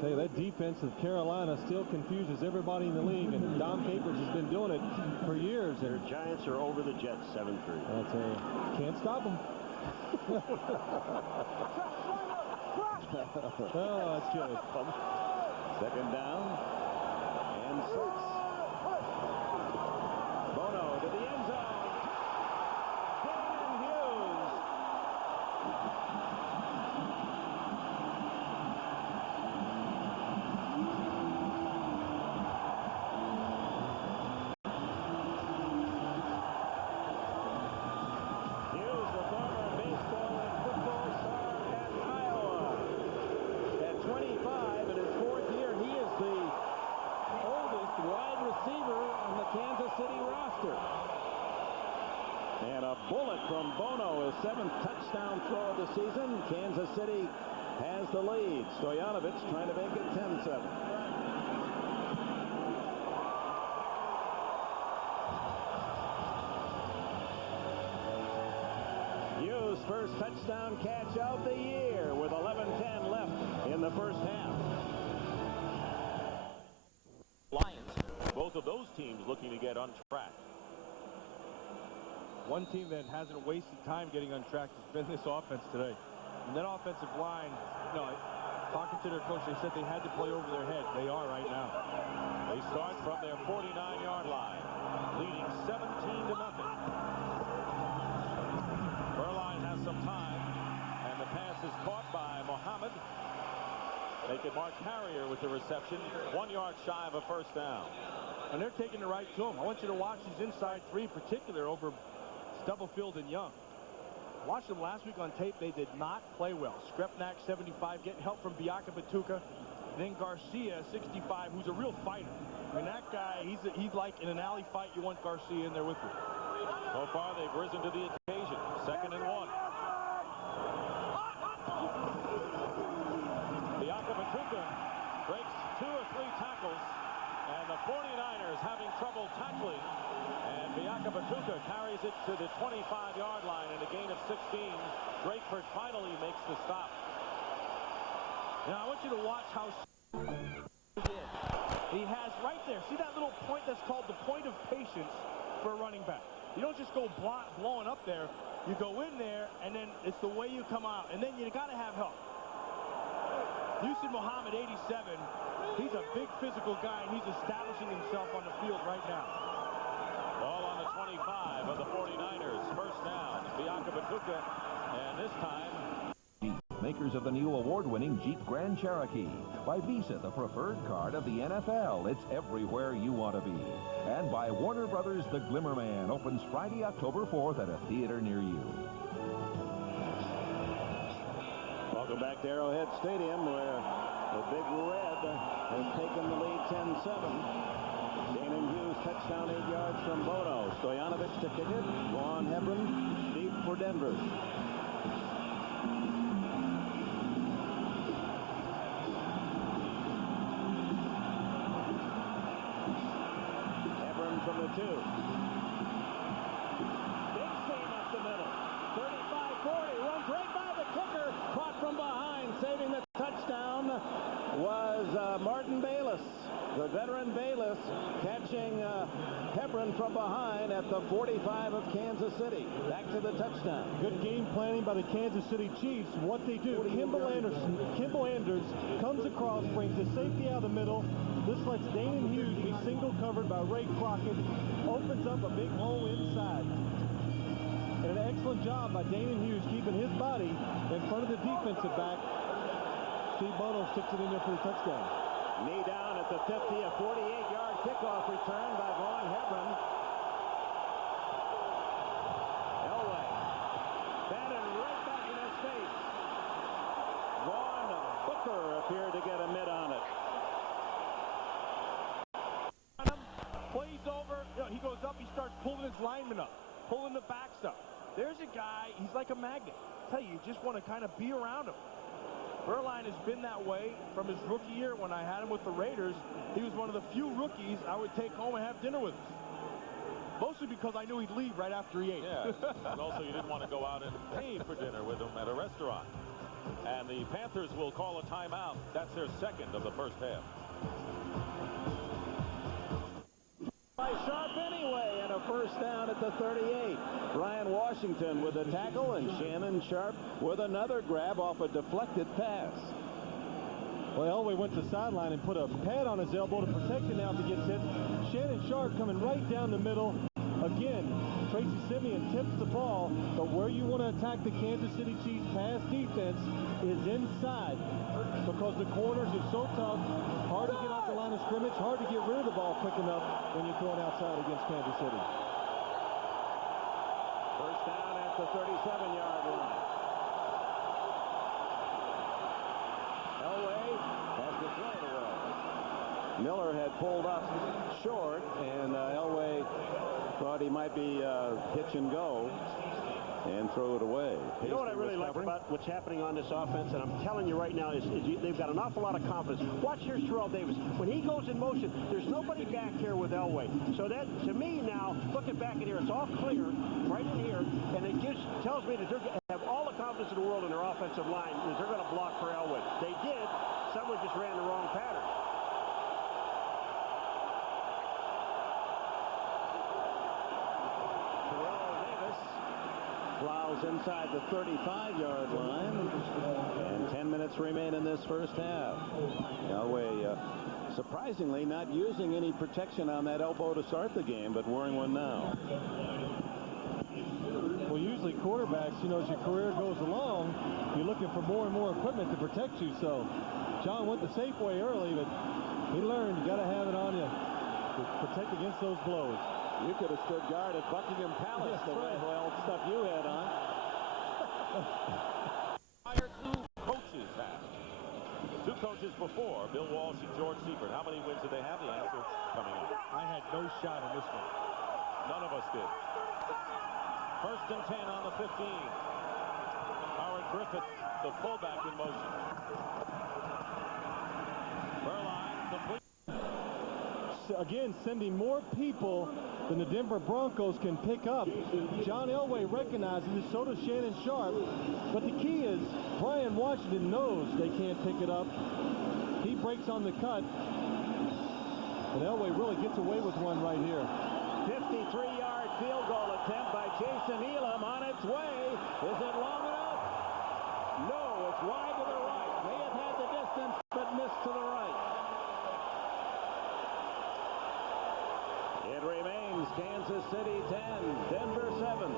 Tell you, that defense of Carolina still confuses everybody in the league, and Dom Capers has been doing it for years. Their Giants are over the Jets 7-3. I tell you, can't stop them. Oh, that's good. 2nd down and 6. Bono to the end zone. Dan Hughes. Hughes, the former baseball and football star at Iowa. At 25 in his 4th year, he is the oldest wide receiver on the Kansas City roster. And a bullet from Bono, his 7th touchdown throw of the season. Kansas City has the lead. Stoyanovich trying to make it 10-7. Hughes' first touchdown catch of the year with 11:10 left in the first half. Lions. Both of those teams looking to get on track. One team that hasn't wasted time getting on track has been this offense today. And that offensive line, you know, talking to their coach, they said they had to play over their head. They are right now. They start from their 49-yard line, leading 17-0. Berline has some time, and the pass is caught by Mohammed. They can mark Harrier with the reception, 1 yard shy of a first down. And they're taking it right to him. I want you to watch his inside 3 in particular over Stubblefield and Young. Watched them last week on tape. They did not play well. Skrepnak, 75, getting help from Biaka Batuka. Then Garcia, 65, who's a real fighter. I mean, that guy, he's like in an alley fight. You want Garcia in there with you. So far, they've risen to the occasion. 2nd and 1. Biaka Batuka breaks 2 or 3 tackles, and the 49ers having trouble tackling. And Biaka Batuka carries it to the 25-yard line in a gain of 16. Drakeford finally makes the stop. Now, I want you to watch how he has right there. See that little point that's called the point of patience for a running back. You don't just go blowing up there. You go in there, and then it's the way you come out. And then you got to have help. Yusuf Muhammad, 87. He's a big physical guy, and he's establishing himself on the field right now. Ball on the 25 of the 49ers. First down. Biaka Batuka. And this time, makers of the new award-winning Jeep Grand Cherokee. By Visa, the preferred card of the NFL. It's everywhere you want to be. And by Warner Brothers, The Glimmer Man opens Friday, October 4th at a theater near you. Welcome back to Arrowhead Stadium, where the Big Red has taken the lead 10-7. Damon Hughes, touchdown 8 yards from Bono. Stoyanovich to kick it. Vaughn Hebron, deep for Denver. Hebron from the 2. Big seam up the middle. 35-40. Runs right by the kicker. Caught from behind. Saving the touchdown was Martin Bayless. The veteran Bayless catching Hebron from behind at the 45 of Kansas City. Back to the touchdown. Good game planning by the Kansas City Chiefs. What they do, Kimball Anders comes across, brings the safety out of the middle. This lets Damon Hughes be single covered by Ray Crockett. Opens up a big hole inside. And an excellent job by Damon Hughes keeping his body in front of the defensive back. Steve Bono sticks it in there for the touchdown. Knee down at the 50, a 48-yard kickoff return by Vaughn Hebron. Elway batted right back in his face. Vaughn Booker appeared to get a mid on it. Plays over, he goes up, he starts pulling his linemen up, pulling the backs up. There's a guy, he's like a magnet. I tell you, you just want to kind of be around him. Berline has been that way from his rookie year when I had him with the Raiders. He was one of the few rookies I would take home and have dinner with. Mostly because I knew he'd leave right after he ate. Yeah, and also you didn't want to go out and pay for dinner with him at a restaurant. And the Panthers will call a timeout. That's their second of the first half. By Sharp anyway, and a first down at the 38. Brian Washington with a tackle, and Shannon Sharp with another grab off a deflected pass. Well, Elway went to the sideline and put a pad on his elbow to protect him now if he gets hit. Shannon Sharp coming right down the middle. Again, Tracy Simeon tips the ball, but where you want to attack the Kansas City Chiefs pass defense is inside, because the corners are so tough, hard to get out the line of scrimmage, hard to get rid of the ball quick enough when you're throwing outside against Kansas City. First down at the 37-yard line. Elway has the throw away. Miller had pulled up short, and Elway thought he might be hitch and go and throw it away. You know what I really like about what's happening on this offense, and I'm telling you right now, is they've got an awful lot of confidence. Watch here, Terrell Davis. When he goes in motion, there's nobody back here with Elway. So that, to me now, looking back in here, it's all clear right in here, and it tells me that they have all the confidence in the world in their offensive line that they're going to block for Elway. They did. Someone just ran the wrong pattern. Plows inside the 35-yard line, and 10 minutes remain in this first half. Elway surprisingly not using any protection on that elbow to start the game, but wearing one now. Well, usually quarterbacks, you know, as your career goes along, you're looking for more and more equipment to protect you. So John went the safe way early, but he learned you got to have it on you to protect against those blows. You could have stood guard at Buckingham Palace, the old stuff you had on. Hire two coaches have. Two coaches before, Bill Walsh and George Seifert. How many wins did they have? The answer coming up. I had no shot in this one. None of us did. First and 10 on the 15. Howard Griffith, the fullback, in motion. Berline, complete. Again, sending more people than the Denver Broncos can pick up. John Elway recognizes it, so does Shannon Sharp. But the key is Brian Washington knows they can't pick it up. He breaks on the cut. And Elway really gets away with one right here. 53-yard field goal attempt by Jason Elam on its way. Is it long enough? No, it's wide to the right. May have had the distance, but missed to the right. It remains Kansas City 10, Denver 7.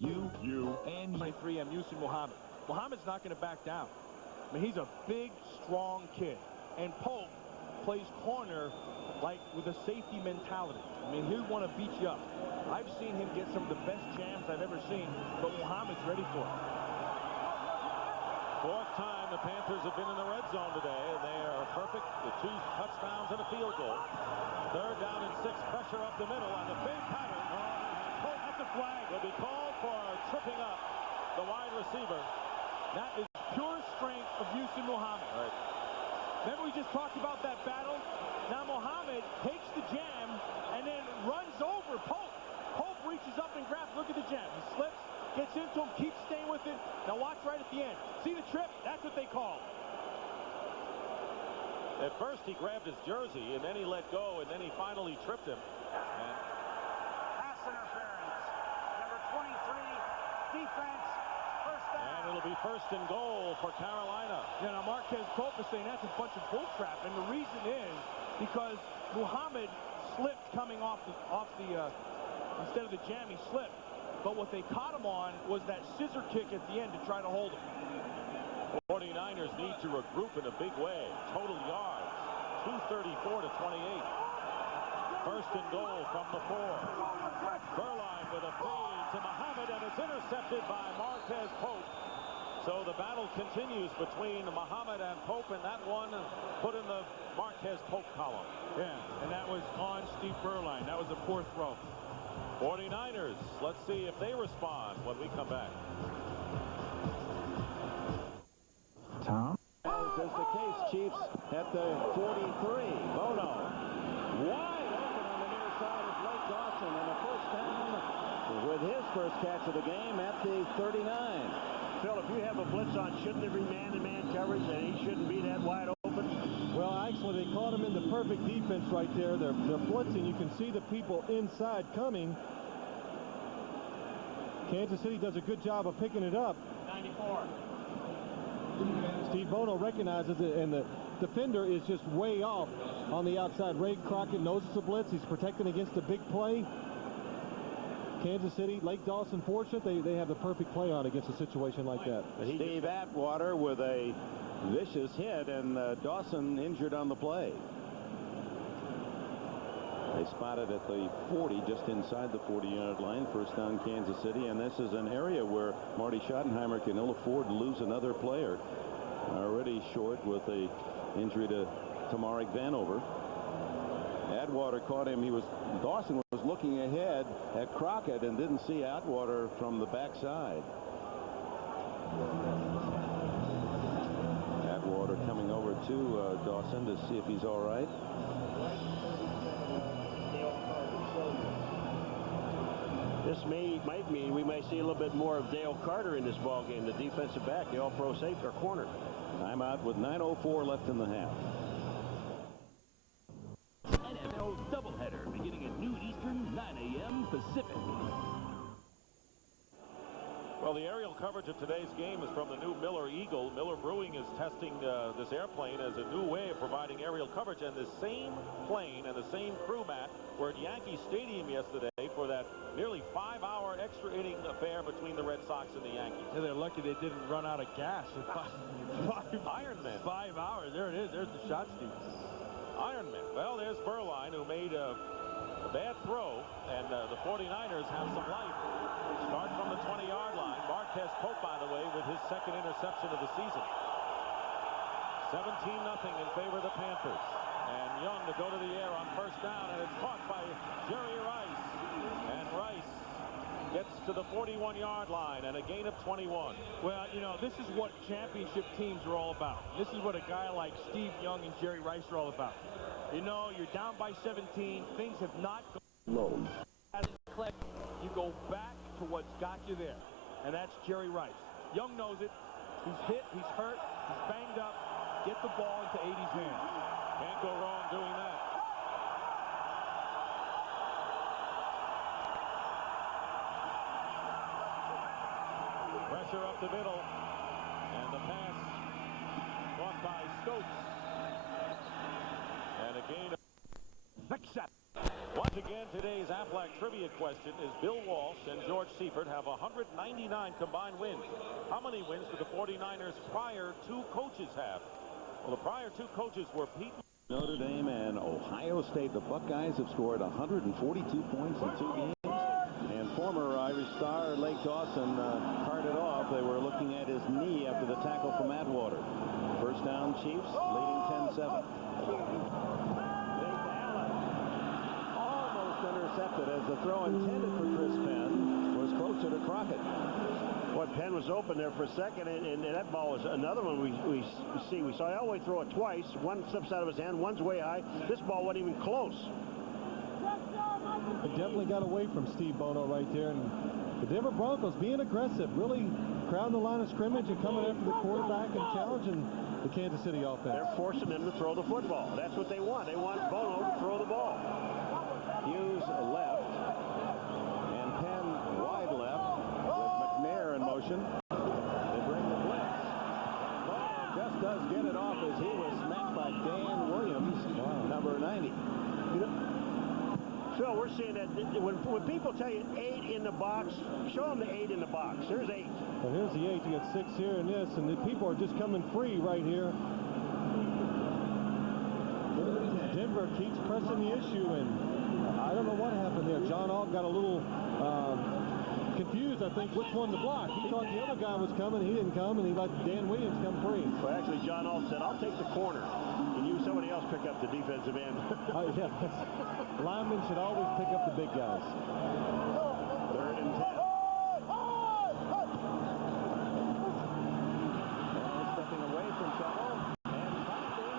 You You. And 23, I'm Yusuf Muhammad. Muhammad's not going to back down. I mean, he's a big, strong kid. And Pope plays corner like with a safety mentality. I mean, he'll want to beat you up. I've seen him get some of the best jams I've ever seen, but Muhammad's ready for it. Fourth time the Panthers have been in the red zone today, and they are perfect with 2 touchdowns and a field goal. Third down and 6, pressure up the middle, and the fade pattern. Pope at the flag will be called for tripping up the wide receiver. That is pure strength of Yusuf Muhammad. Right. Remember we just talked about that battle? Now Muhammad takes the jam and then runs over Pope. Pope reaches up and grabs. Look at the jam. He slips, gets into him, keeps staying with it. Now watch right at the end. See the trip? That's what they call. At first he grabbed his jersey, and then he let go, and then he finally tripped him. And pass interference. Number 23, defense. And it'll be first and goal for Carolina. Yeah, now Marquez Pope is saying that's a bunch of bull crap, and the reason is because Muhammad slipped coming off the instead of the jam, he slipped. But what they caught him on was that scissor kick at the end to try to hold him. 49ers need to regroup in a big way. Total yards, 234 to 28. First and goal from the 4. Burline with a fade to Muhammad, and it's intercepted by Marquez Pope. So the battle continues between Muhammad and Pope, and that one put in the Marquez Pope column. Yeah, and that was on Steve Burline. That was a poor throw. 49ers, let's see if they respond when we come back. Tom? As is the case, Chiefs at the 43. Bono wide open on the near side of Blake Dawson, and a first down with his first catch of the game at the 39. Phil, if you have a blitz on, shouldn't there be man-to-man coverage, and he shouldn't be that wide open? Well, actually, they caught him in the perfect defense right there. They're blitzing. You can see the people inside coming. Kansas City does a good job of picking it up. 94. Steve Bono recognizes it, and the defender is just way off on the outside. Ray Crockett knows it's a blitz. He's protecting against a big play. Kansas City, Lake Dawson fortunate. They have the perfect play on against a situation like that. Steve Atwater with a vicious hit, and Dawson injured on the play. They spotted at the 40, just inside the 40-yard line. First down, Kansas City, and this is an area where Marty Schottenheimer can ill afford to lose another player. Already short with a injury to Marek Vanover. Atwater caught him. Dawson was looking ahead at Crockett and didn't see Atwater from the backside. Atwater coming over to Dawson to see if he's all right. This might mean we may see a little bit more of Dale Carter in this ballgame, the defensive back, the all-pro safety or corner. Timeout with 9:04 left in the half. NFL doubleheader beginning at noon Eastern, 9 a.m. Pacific. Well, the aerial coverage of today's game is from the new Miller Eagle. Miller Brewing is testing this airplane as a new way of providing aerial coverage, and the same plane and the same crew mat were at Yankee Stadium yesterday for that nearly 5-hour extra inning affair between the Red Sox and the Yankees. Yeah, they're lucky they didn't run out of gas. Ironman. 5 hours. There it is. There's the shot, Steve. Ironman. Well, there's Burline, who made a bad throw, and the 49ers have some life. Start from the 20-yard line. Marquez Pope, by the way, with his second interception of the season. 17-0 in favor of the Panthers. And Young to go to the air on first down, and it's caught by Jerry Rice. And Rice gets to the 41-yard line, and a gain of 21. Well, you know, this is what championship teams are all about. This is what a guy like Steve Young and Jerry Rice are all about. You know, you're down by 17. Things have not gone low. You go back to what's got you there, and that's Jerry Rice. Young knows it. He's hit, he's hurt, he's banged up. Get the ball into 80's hands. Can't go wrong doing that. Pressure up the middle, and the pass caught by Stokes. And a gain of... Next shot. What? Again, today's Aflac trivia question is Bill Walsh and George Seifert have 199 combined wins. How many wins did the 49ers prior two coaches have? Well, the prior two coaches were Pete. Notre Dame and Ohio State. The Buckeyes have scored 142 points in 2 games. And former Irish star Lake Dawson carted off. They were looking at his knee after the tackle from Atwater. First down, Chiefs leading 10-7. Intercepted as the throw intended for Chris Penn was closer to Crockett. Boy, Penn was open there for a second, and that ball was another one we see. We saw Elway throw it twice. One slips out of his hand, one's way high. This ball wasn't even close. It definitely got away from Steve Bono right there, and the Denver Broncos being aggressive, really crowding the line of scrimmage and coming after the quarterback and challenging the Kansas City offense. They're forcing them to throw the football. That's what they want. They want Bono to throw the ball. Hughes left, and Penn wide left with McNair in motion. They bring the blitz. Bono just does get it off as he was smacked by Dan Williams, number 90. Phil, we're seeing that when people tell you 8 in the box, show them the 8 in the box. Here's 8. Well, here's the 8. You got 6 here and this, and the people are just coming free right here. Denver keeps pressing the issue, and I don't know what happened there. John Alt got a little confused, I think, which one to block. He thought the other guy was coming. He didn't come, and he let Dan Williams come free. Well, actually, John Alt said, I'll take the corner, and you somebody else pick up the defensive end. Yeah, linemen should always pick up the big guys. 3rd and 10. Stepping away from trouble. And finding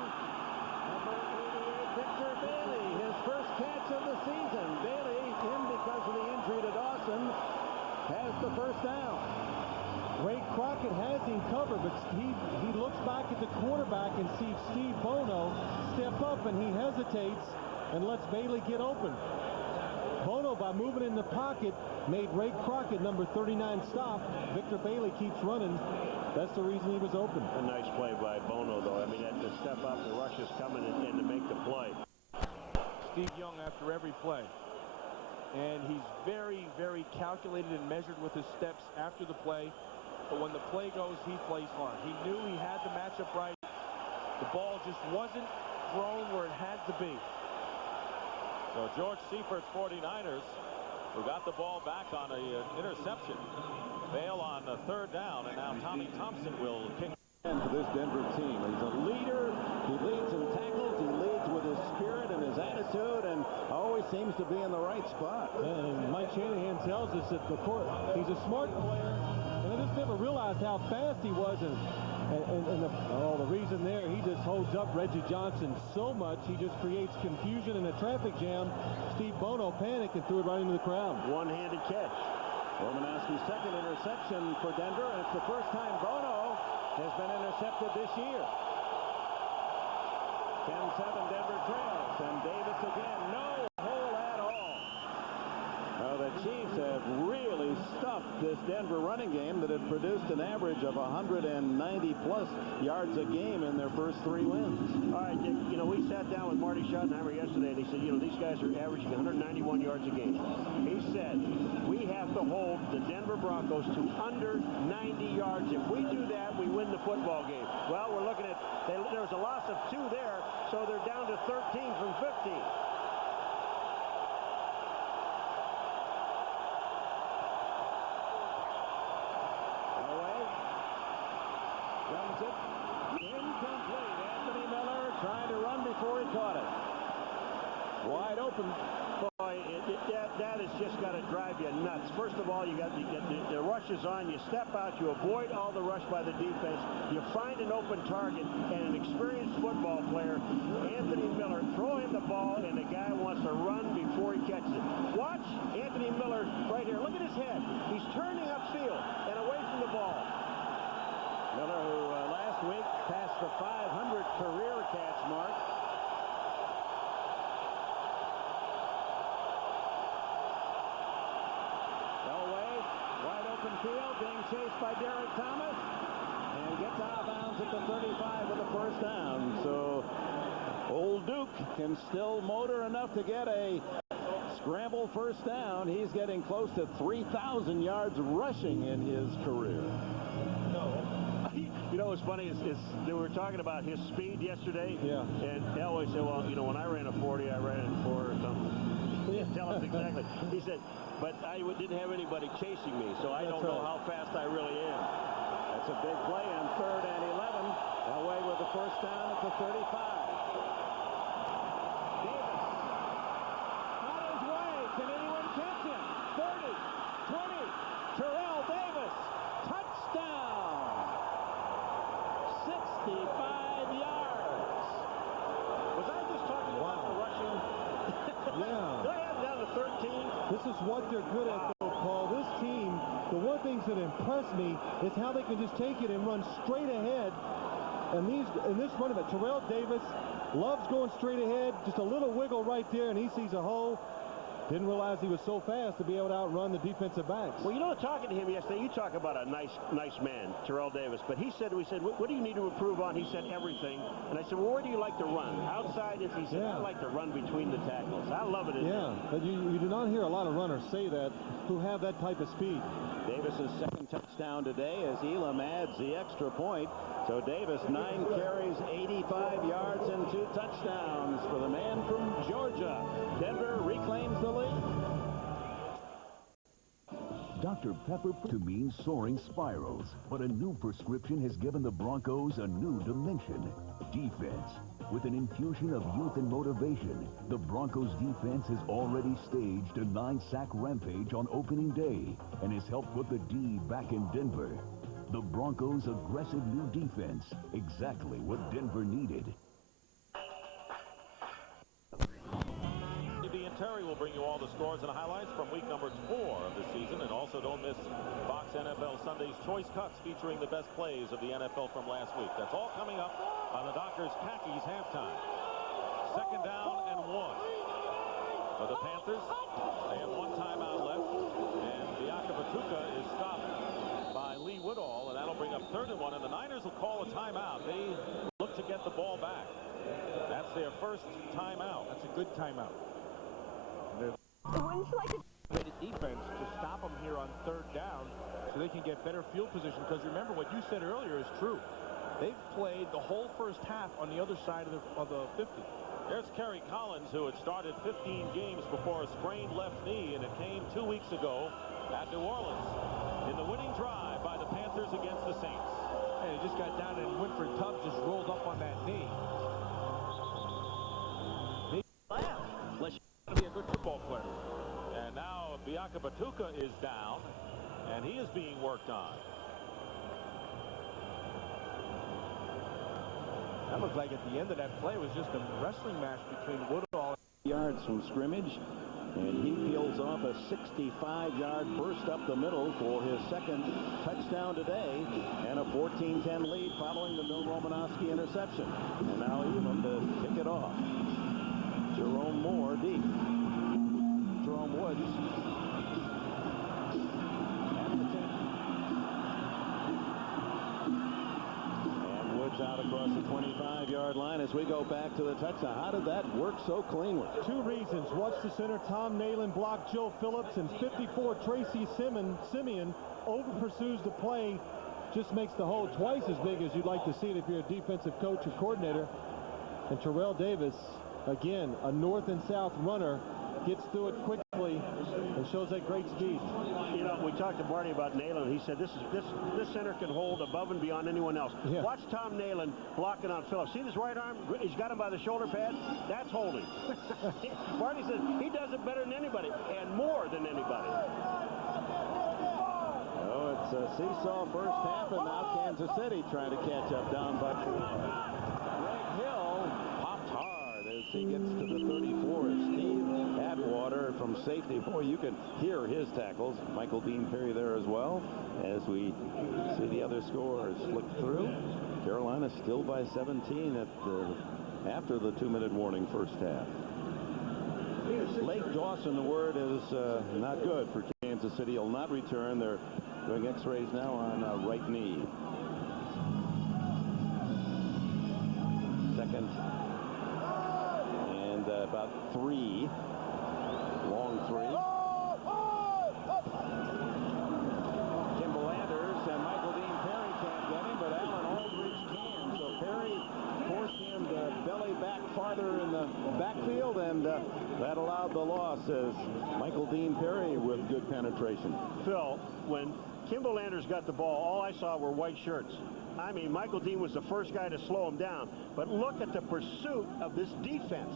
number 88, Victor Bailey. His first catch of the season. Bailey, in because of the injury to Dawson, has the first down. Ray Crockett has him covered, but he looks back at the quarterback and sees Steve Bono step up, and he hesitates and lets Bailey get open. Bono, by moving in the pocket, made Ray Crockett, number 39, stop. Victor Bailey keeps running. That's the reason he was open. A nice play by Bono, though. I mean, to step up, the rush is coming, and to make the play. Steve Young after every play. And he's very, very calculated and measured with his steps after the play. But when the play goes, he plays hard. He knew he had the matchup right. The ball just wasn't thrown where it had to be. So George Seifert's 49ers, who got the ball back on an interception, fail on the 3rd down, and now Tommy Thompson will kick. For this Denver team, he's a leader. He leads in tackles. He leads with his spirit and his attitude, and always seems to be in the right spot. And Mike Shanahan tells us that he's a smart player, and I just never realized how fast he was. And the reason there, he just holds up Reggie Johnson so much, he just creates confusion in a traffic jam. Steve Bono panicked and threw it right into the crowd. One-handed catch. Romanowski's 2nd interception for Denver, and it's the first time Bono has been intercepted this year. 10-7 Denver trails, and Davis again, no hole at all. The Chiefs have really stuffed this Denver running game that had produced an average of 190-plus yards a game in their first 3 wins. All right, Dick, we sat down with Marty Schottenheimer yesterday, and he said, these guys are averaging 191 yards a game. He said, we have to hold the Denver Broncos to under 90 yards. If we do that, we win the football game. Well, we're looking at, there's a loss of 2 there, so they're down to 13 from 15. Runs it. Incomplete. Anthony Miller trying to run before he caught it. Wide open. Boy, that has just got to drive you nuts. First of all, you got the rush is on. You step out. You avoid all the rush by the defense. You find an open target, and an experienced football player, Anthony Miller, throw him the ball, and the guy wants to run before he catches it. Watch Anthony Miller right here. Look at his head. He's turning upfield and away from the ball. Miller, who last week passed the 500 career catch mark. Elway, wide open field, being chased by Derek Thomas, and gets out of bounds at the 35 with a first down. So Old Duke can still motor enough to get a scramble first down. He's getting close to 3,000 yards rushing in his career. You know what's funny is they were talking about his speed yesterday. Yeah. And Elway said, well, you know, when I ran a 40, I ran it in 4 or something. He didn't tell us exactly. He said, but I didn't have anybody chasing me, so I don't know how fast I really am. That's a big play on 3rd and 11. Elway with the first down at the 35. Davis on his way. Can anyone catch him? 30, 20. Terrell Davis. Touchdown. 65 yards. Was I just talking about the rushing? Yeah. Do I have it down to 13? This is what they're good at, though, Paul. This team, the one thing that impressed me is how they can just take it and run straight ahead. And in this running back, Terrell Davis loves going straight ahead. Just a little wiggle right there, and he sees a hole. Didn't realize he was so fast to be able to outrun the defensive backs. Well, you know, talking to him yesterday, you talk about a nice man, Terrell Davis. But we said, what do you need to improve on? He said, everything. And I said, well, where do you like to run? Outside? He said, I like to run between the tackles. I love it. But you do not hear a lot of runners say that who have that type of speed. Davis's second touchdown today as Elam adds the extra point. So Davis, 9 carries, 85 yards, and 2 touchdowns for the man from Georgia. Denver reclaims the lead. Dr. Pepper to mean soaring spirals, but a new prescription has given the Broncos a new dimension. Defense. With an infusion of youth and motivation, the Broncos defense has already staged a 9-sack rampage on opening day and has helped put the D back in Denver. The Broncos' aggressive new defense, exactly what Denver needed. Terry will bring you all the scores and highlights from week number 4 of the season. And also don't miss Fox NFL Sunday's Choice Cuts featuring the best plays of the NFL from last week. That's all coming up on the Doctors Khakis halftime. 2nd down and 1 for the Panthers. They have 1 timeout left. And Biaka Batuka is stopped by Lee Woodall. And that'll bring up 3rd and 1. And the Niners will call a timeout. They look to get the ball back. That's their first timeout. That's a good timeout. Wouldn't you like to defense to stop them here on 3rd down so they can get better field position? Because remember, what you said earlier is true. They've played the whole first half on the other side of the 50. There's Kerry Collins, who had started 15 games before a sprained left knee, and it came 2 weeks ago at New Orleans in the winning drive by the Panthers against the Saints. And he just got down, and Winfred Tubbs just rolled up on that knee. Unless you're going to be a good football player. And now Biaka Batuka is down, and he is being worked on. That looked like at the end of that play was just a wrestling match between Woodall. Yards from scrimmage, and he peels off a 65-yard burst up the middle for his 2nd touchdown today, and a 14-10 lead following the Bill Romanowski interception. And now Elam to kick it off. Jerome Moore deep. Jerome Woods at the 10. And Woods out across the 25-yard line as we go back to the touchdown. How did that work so cleanly? 2 reasons. Watch the center. Tom Nalen blocked Joe Phillips, and 54 Tracy Simeon over pursues the play. Just makes the hole twice as big as you'd like to see it if you're a defensive coach or coordinator. And Terrell Davis, again, a north and south runner, gets through it quickly and shows that great speed. You know, we talked to Barney about Nalen. He said this center can hold above and beyond anyone else. Yeah. Watch Tom Nalen blocking on Phillips. See this right arm? He's got him by the shoulder pad. That's holding. Barney says he does it better than anybody and more than anybody. Oh, it's a seesaw first half, and now Kansas City trying to catch up down by 4. Greg Hill popped hard as he gets to the 34. Steve Atwater from safety. Boy, you can hear his tackles. Michael Dean Perry there as well. As we see the other scores flick through. Carolina still by 17 after the 2-minute warning first half. Lake Dawson, the word is not good for Kansas City. He'll not return. They're doing x-rays now on right knee. 2nd and about 3. Long loss as Michael Dean Perry with good penetration. Phil, when Kimball Landers got the ball, all I saw were white shirts. I mean, Michael Dean was the first guy to slow him down. But look at the pursuit of this defense.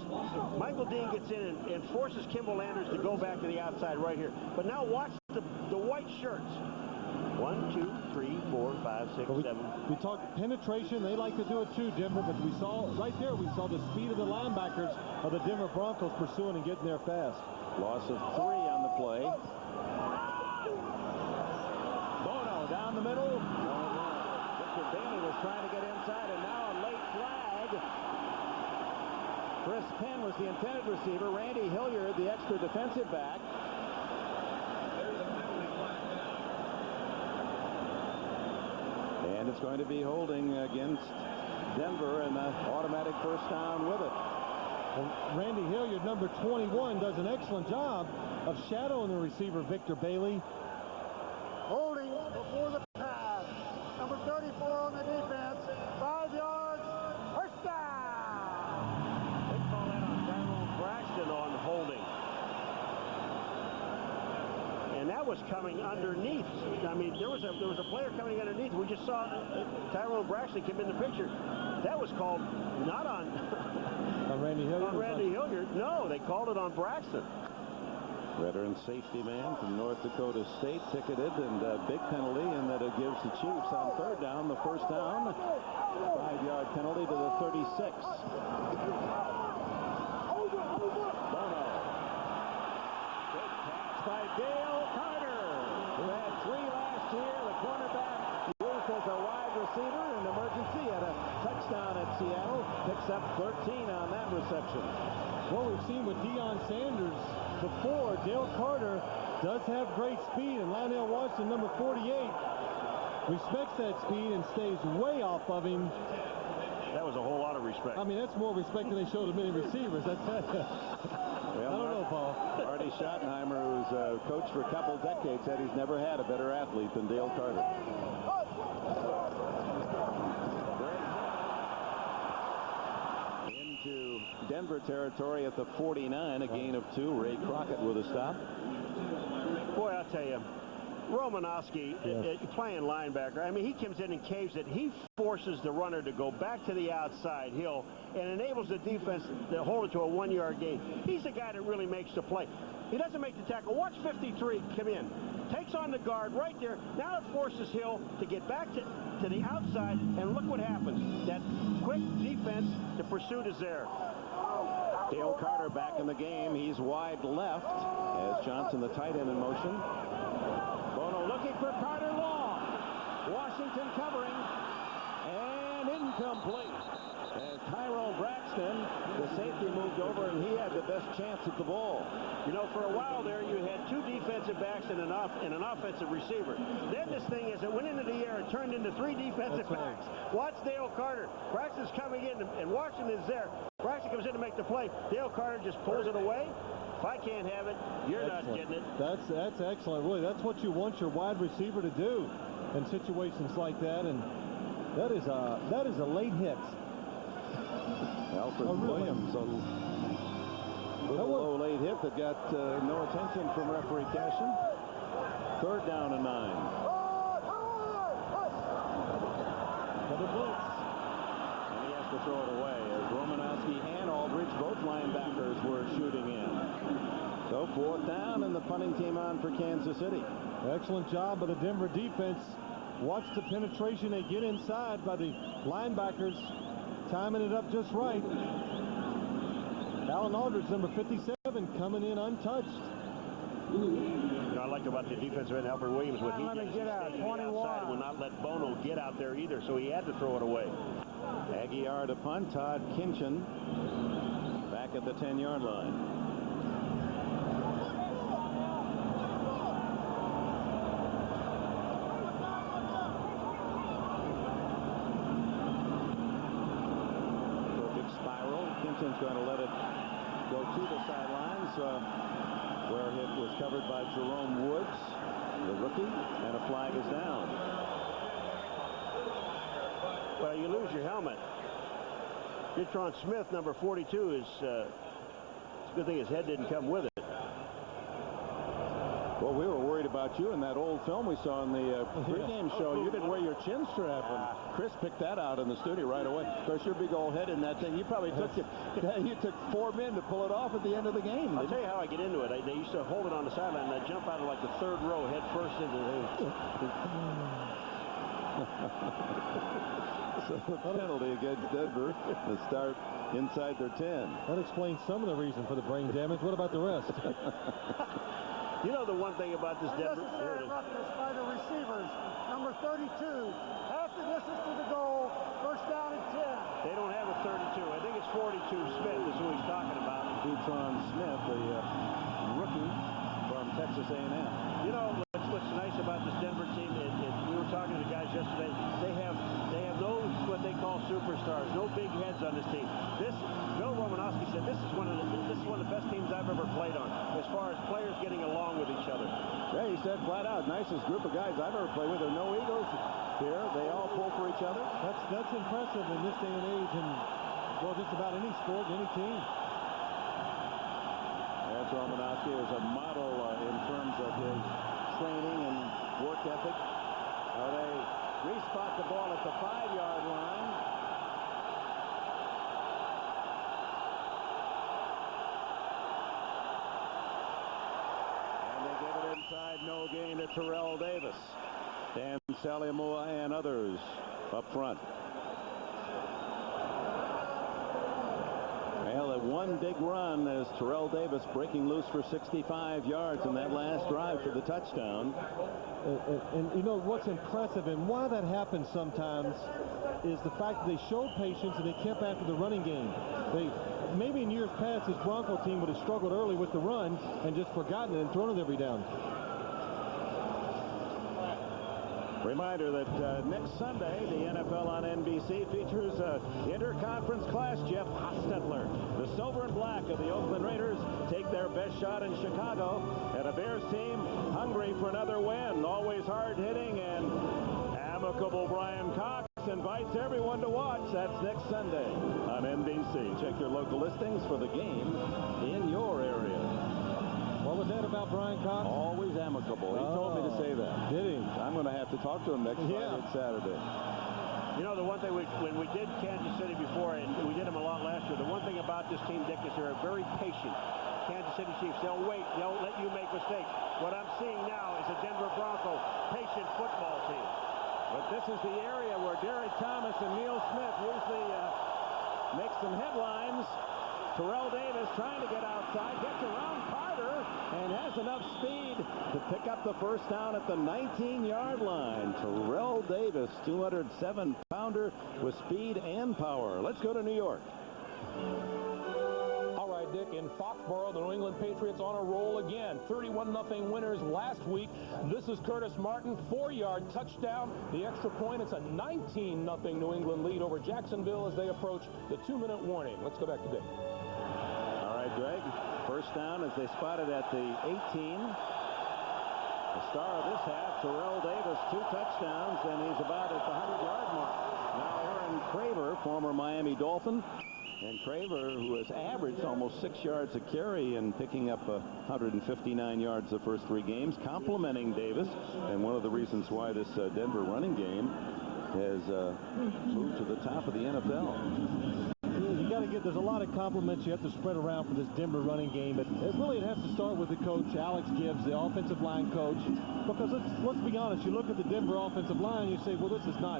Michael Dean gets in and forces Kimball Landers to go back to the outside right here. But now watch the white shirts. 1, 2, 3, 4, 5, 6, 7. We talked penetration. They like to do it too, Denver. But we saw right there, we saw the speed of the linebackers of the Denver Broncos pursuing and getting there fast. Loss of 3 on the play. Bono down the middle. Victor Bailey was trying to get inside, and now a late flag. Chris Penn was the intended receiver. Randy Hilliard, the extra defensive back. And it's going to be holding against Denver, and an automatic first down with it. And Randy Hilliard, number 21, does an excellent job of shadowing the receiver, Victor Bailey. Holding before the pass. Number 34 on the defense. 5 yards. First down. They call that on Tyrone Braxton on holding. And that was coming underneath. I mean, there was a player coming underneath. We just saw Tyrone Braxton come in the picture. That was called not on Randy Hilliard. On Randy Hilliard. No, they called it on Braxton. Veteran safety man from North Dakota State ticketed, and a big penalty, and that it gives the Chiefs on third down the first down. 5-yard penalty to the 36. Bono. Good catch by Dale Carter, who had 3 last year. The cornerback used as a wide receiver in emergency, had a touchdown at Seattle. Picks up 13 on that reception. What we've seen with Deion Sanders before, Dale Carter does have great speed, and Lionel Washington, number 48, respects that speed and stays way off of him. That was a whole lot of respect. I mean, that's more respect than they showed to many receivers. That's I don't know, Paul. Marty Schottenheimer, who's coached for a couple decades, said he's never had a better athlete than Dale Carter. Into Denver territory at the 49, a gain of 2. Ray Crockett with a stop. Boy, I'll tell you, Romanowski, playing linebacker, I mean, he comes in and caves it. He forces the runner to go back to the outside hill and enables the defense to hold it to a 1-yard gain. He's the guy that really makes the play. He doesn't make the tackle. Watch 53 come in. Takes on the guard right there. Now it forces Hill to get back to the outside, and look what happens. That quick defense, the pursuit is there. Dale Carter back in the game. He's wide left as Johnson, the tight end, in motion. Bono looking for Carter long. Washington covering, and incomplete. As Tyrone Braxton, the safety, moved over, and he had the best chance at the ball. You know, for a while there, you had 2 defensive backs and an offensive receiver. Then this thing, as it went into the air, it turned into 3 defensive backs. Watch Dale Carter. Braxton's coming in, and Washington is there. Braxton comes in to make the play. Dale Carter just pulls it away. If I can't have it, you're not getting it. That's excellent. Really, that's what you want your wide receiver to do in situations like that, and that is a late hit. Alfred Williams, a little low late hit that got no attention from referee Cashin. Third down and 9. For the blitz. And he has to throw it away as Romanowski and Aldridge, both linebackers, were shooting in. So 4th down, and the punting team on for Kansas City. Excellent job by the Denver defense. Watch the penetration they get inside by the linebackers. Timing it up just right. Alan Aldridge, number 57, coming in untouched. You know, I like about the defensive end, Alfred Williams, what he did get out, 21. Outside, will not let Bono get out there either, so he had to throw it away. Aguiar to punt. Todd Kinchin back at the 10-yard line. Kinchin's going to let it go to the sidelines where it was covered by Jerome Woods, the rookie, and a flag is down. Well, you lose your helmet. Ditron Smith, number 42, is it's a good thing his head didn't come with it. Well, we were worried about you in that old film we saw in the pregame show. You didn't wear your chin strap, and Chris picked that out in the studio right away. Of course, your big old head in that thing. You probably took it. You took 4 men to pull it off at the end of the game. I'll tell you how I get into it. They used to hold it on the sideline, and I'd jump out of like the 3rd row, head first into the... So the penalty against Denver to start inside their 10. That explains some of the reason for the brain damage. What about the rest? You know the one thing about this Denver... Unnecessary roughness by the receivers. Number 32. Half the distance to the goal. First down and 10. They don't have a 32. I think it's 42. Smith is who he's talking about. Dutron Smith, the rookie from Texas A&M. You know what's nice about this Denver team? We were talking to the guys yesterday. They have no what they call superstars. No big heads on this team. Bill Romanowski said this is one of the best teams I've ever played on, as far as players getting along with each other. Yeah, he said flat out, nicest group of guys I've ever played with. There are no egos here. They all pull for each other. That's impressive in this day and age, and well, just about any sport, any team. As Romanowski is a model in terms of his training and work ethic. They respot the ball at the 5-yard line. And they give it inside, no gain to Terrell Davis. Dan Salimua and others up front. Well, one big run as Terrell Davis breaking loose for 65 yards in that last drive for the touchdown. And you know what's impressive and why that happens sometimes is the fact that they showed patience and they kept after the running game. Maybe in years past this Bronco team would have struggled early with the run and just forgotten it and thrown it every down. Reminder that next Sunday, the NFL on NBC features interconference clash. Jeff Hostetler, the silver and black of the Oakland Raiders, take their best shot in Chicago at a Bears team hungry for another win. Always hard-hitting and amicable Brian Cox invites everyone to watch. That's next Sunday on NBC. Check your local listings for the game in your area. What was that about Brian Cox? Always amicable. He told me to say that. Did he? I'm going to have to talk to him next Friday and Saturday. You know, the one thing when we did Kansas City before, and we did them a lot last year, the one thing about this team, Dick, is they're very patient. Kansas City Chiefs, they'll wait. They'll let you make mistakes. What I'm seeing now is a Denver Bronco patient football team. But this is the area where Derek Thomas and Neil Smith usually make some headlines. Terrell Davis trying to get outside, gets around Carter, and has enough speed to pick up the first down at the 19-yard line. Terrell Davis, 207-pounder with speed and power. Let's go to New York. All right, Dick, in Foxborough, the New England Patriots on a roll again. 31-0 winners last week. This is Curtis Martin, 4-yard touchdown. The extra point, it's a 19-0 New England lead over Jacksonville as they approach the 2-minute warning. Let's go back to Dick. All right, Greg. First down as they spotted at the 18. The star of this half, Terrell Davis, 2 touchdowns, and he's about at the 100-yard mark. Now Aaron Craver, former Miami Dolphin. And Craver, who has averaged almost 6 yards a carry and picking up 159 yards the first 3 games, complimenting Davis. And one of the reasons why this Denver running game has moved to the top of the NFL. You got to get, there's a lot of compliments you have to spread around for this Denver running game, but it has to start with the coach, Alex Gibbs, the offensive line coach, because let's be honest, you look at the Denver offensive line, you say, well, this is not,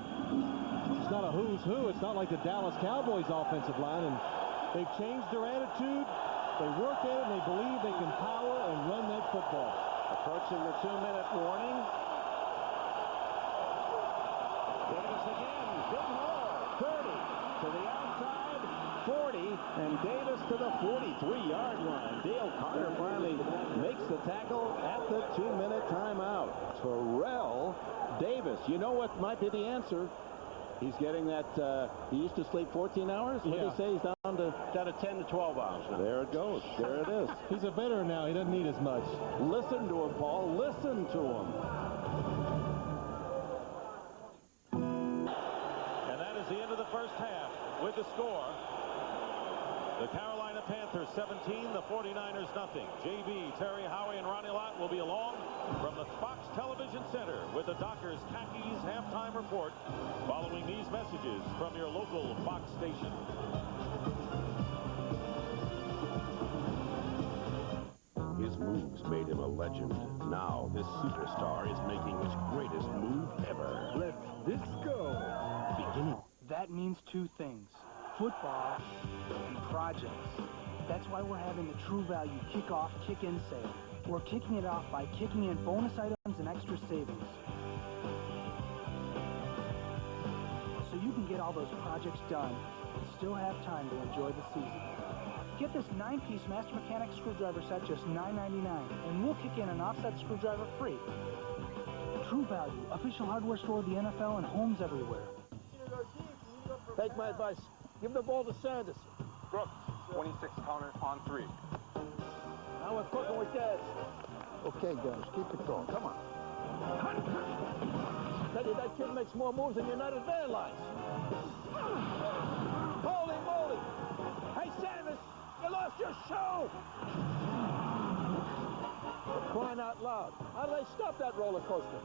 it's not a who's who, it's not like the Dallas Cowboys offensive line, and they've changed their attitude, they work at it, and they believe they can power and run that football. Approaching the 2-minute warning. Davis again, big hole, 30 to the outside, 40, and Davis to the 43-yard line. Dale Carter finally makes the tackle at the 2-minute timeout. Terrell Davis, you know what might be the answer? He's getting that, he used to sleep 14 hours. What did he say? He's down to 10 to 12 hours now. There it goes. There it is. He's a veteran now. He doesn't need as much. Listen to him, Paul. Listen to him. And that is the end of the first half with the score. The Carolina Panthers 17, the 49ers nothing. JB, Terry Howie, and Ronnie Lott will be along. from the Fox Television Center with the Dockers Khakis halftime report following these messages from your local Fox station. His moves made him a legend. Now this superstar is making his greatest move ever. Let this go. Beginning. That means two things: football and projects. That's why we're having the True Value Kickoff Kick-In sale. We're kicking it off by kicking in bonus items and extra savings. So you can get all those projects done and still have time to enjoy the season. Get this 9-piece Master Mechanic screwdriver set just $9.99, and we'll kick in an offset screwdriver free. True Value, official hardware store of the NFL and homes everywhere. Take my advice. Give the ball to Sanders. Brooks, 26 counters on 3. Now we're cooking with gas. Okay, guys, keep it going. Come on. Tell you, that kid makes more moves than United Airlines. Holy moly! Hey, Sanders, you lost your shoe! For crying out loud. How do they stop that roller coaster?